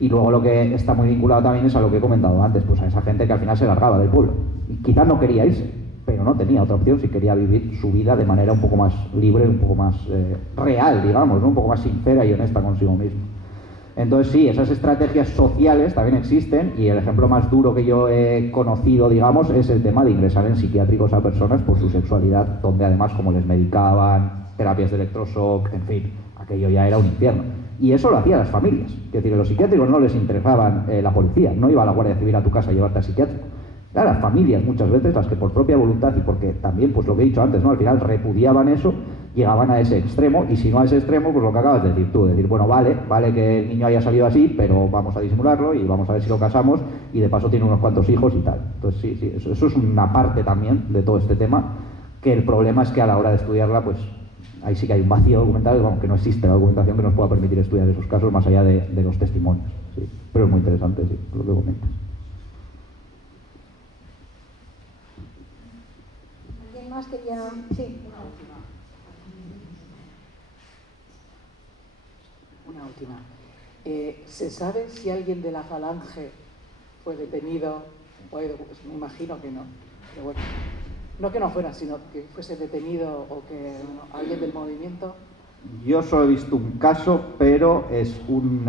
Y luego lo que está muy vinculado también es a lo que he comentado antes, pues a esa gente que al final se largaba del pueblo. Y quizás no quería irse, pero no tenía otra opción si quería vivir su vida de manera un poco más libre, un poco más real, digamos, ¿no? Un poco más sincera y honesta consigo mismo. Entonces sí, esas estrategias sociales también existen, y el ejemplo más duro que yo he conocido, digamos, es el tema de ingresar en psiquiátricos a personas por su sexualidad, donde además como les medicaban, terapias de electroshock, en fin, aquello ya era un infierno. Y eso lo hacían las familias. Es decir, a los psiquiátricos no les interesaban la policía, no iba a la Guardia Civil a tu casa a llevarte al psiquiátrico. Eran las familias muchas veces las que por propia voluntad y porque también, pues lo que he dicho antes, ¿no? Al final repudiaban eso, llegaban a ese extremo, y si no a ese extremo, pues lo que acabas de decir tú, decir, bueno, vale que el niño haya salido así, pero vamos a disimularlo y vamos a ver si lo casamos y de paso tiene unos cuantos hijos y tal. Entonces sí, eso es una parte también de todo este tema, que el problema es que a la hora de estudiarla, pues ahí sí que hay un vacío documental, aunque no existe la documentación que nos pueda permitir estudiar esos casos más allá de los testimonios. Sí. Pero es muy interesante, sí, lo que comentas. Más que ya... Sí. Una última. ¿Se sabe si alguien de la Falange fue detenido? Pues me imagino que no. Pero bueno, no que no fuera, sino que fuese detenido o que alguien del movimiento. Yo solo he visto un caso, pero es un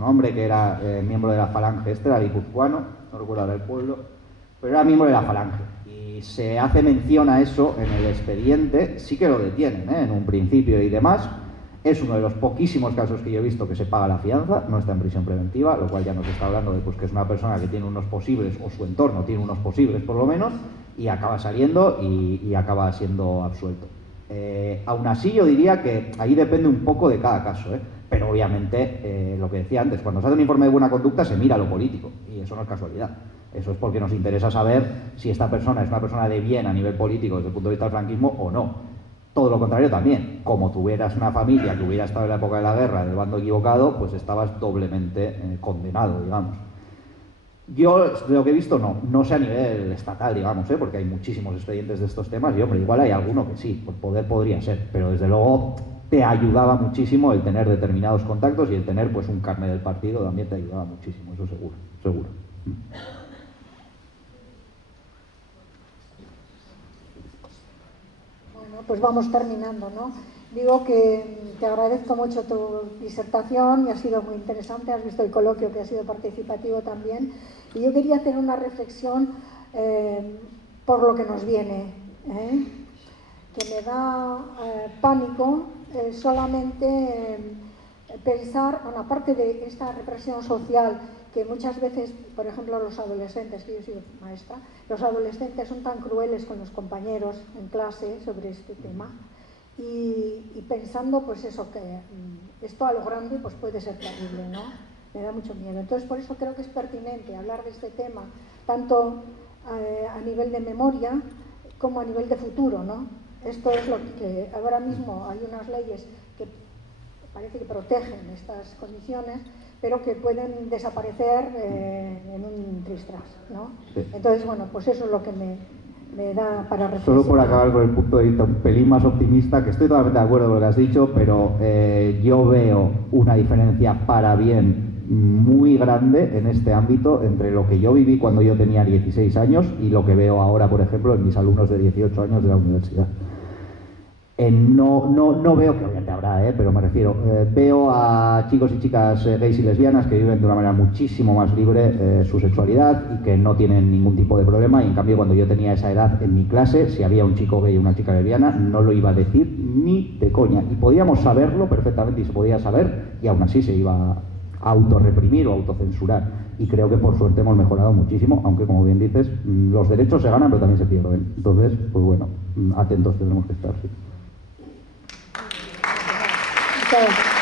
hombre que era miembro de la Falange, era guipuzcoano, no recuerdo ahora el pueblo, pero era miembro de la Falange. Y se hace mención a eso en el expediente, sí que lo detienen, en un principio y demás. Es uno de los poquísimos casos que yo he visto que se paga la fianza, no está en prisión preventiva, lo cual ya nos está hablando de pues, que es una persona que tiene unos posibles, o su entorno tiene unos posibles por lo menos, y acaba saliendo y acaba siendo absuelto. Aún así yo diría que ahí depende un poco de cada caso, pero obviamente lo que decía antes, cuando se hace un informe de buena conducta se mira lo político, y eso no es casualidad. Eso es porque nos interesa saber si esta persona es una persona de bien a nivel político desde el punto de vista del franquismo o no. Todo lo contrario también, como tuvieras una familia que hubiera estado en la época de la guerra del bando equivocado, pues estabas doblemente condenado, digamos. Yo, de lo que he visto, no sé a nivel estatal, digamos, porque hay muchísimos expedientes de estos temas y, hombre, igual hay alguno que sí, por poder podría ser, pero desde luego te ayudaba muchísimo el tener determinados contactos y el tener pues un carnet del partido también te ayudaba muchísimo, eso seguro, seguro. Pues vamos terminando, ¿no? Digo que te agradezco mucho tu disertación y ha sido muy interesante, has visto el coloquio que ha sido participativo también, y yo quería hacer una reflexión por lo que nos viene, que me da pánico solamente pensar, bueno, aparte de esta represión social que muchas veces, por ejemplo, los adolescentes, que yo he sido maestra, los adolescentes son tan crueles con los compañeros en clase sobre este tema y pensando pues eso, que esto a lo grande pues puede ser terrible, ¿no? Me da mucho miedo. Entonces por eso creo que es pertinente hablar de este tema, tanto a nivel de memoria como a nivel de futuro, ¿no? Esto es lo que ahora mismo hay unas leyes que parece que protegen estas condiciones, pero que pueden desaparecer en un tristras, ¿no? Sí. Entonces, bueno, pues eso es lo que me da para reflexionar. Solo por acabar con el punto de vista un pelín más optimista, que estoy totalmente de acuerdo con lo que has dicho, pero yo veo una diferencia para bien muy grande en este ámbito entre lo que yo viví cuando yo tenía 16 años y lo que veo ahora, por ejemplo, en mis alumnos de 18 años de la universidad. No veo, que obviamente habrá, pero me refiero, veo a chicos y chicas gays y lesbianas que viven de una manera muchísimo más libre su sexualidad y que no tienen ningún tipo de problema, y en cambio cuando yo tenía esa edad en mi clase, si había un chico gay y una chica lesbiana, no lo iba a decir ni de coña, y podíamos saberlo perfectamente y se podía saber, y aún así se iba a autorreprimir o autocensurar, y creo que por suerte hemos mejorado muchísimo, aunque como bien dices, los derechos se ganan pero también se pierden, entonces, pues bueno, atentos tendremos que estar, sí. Gracias.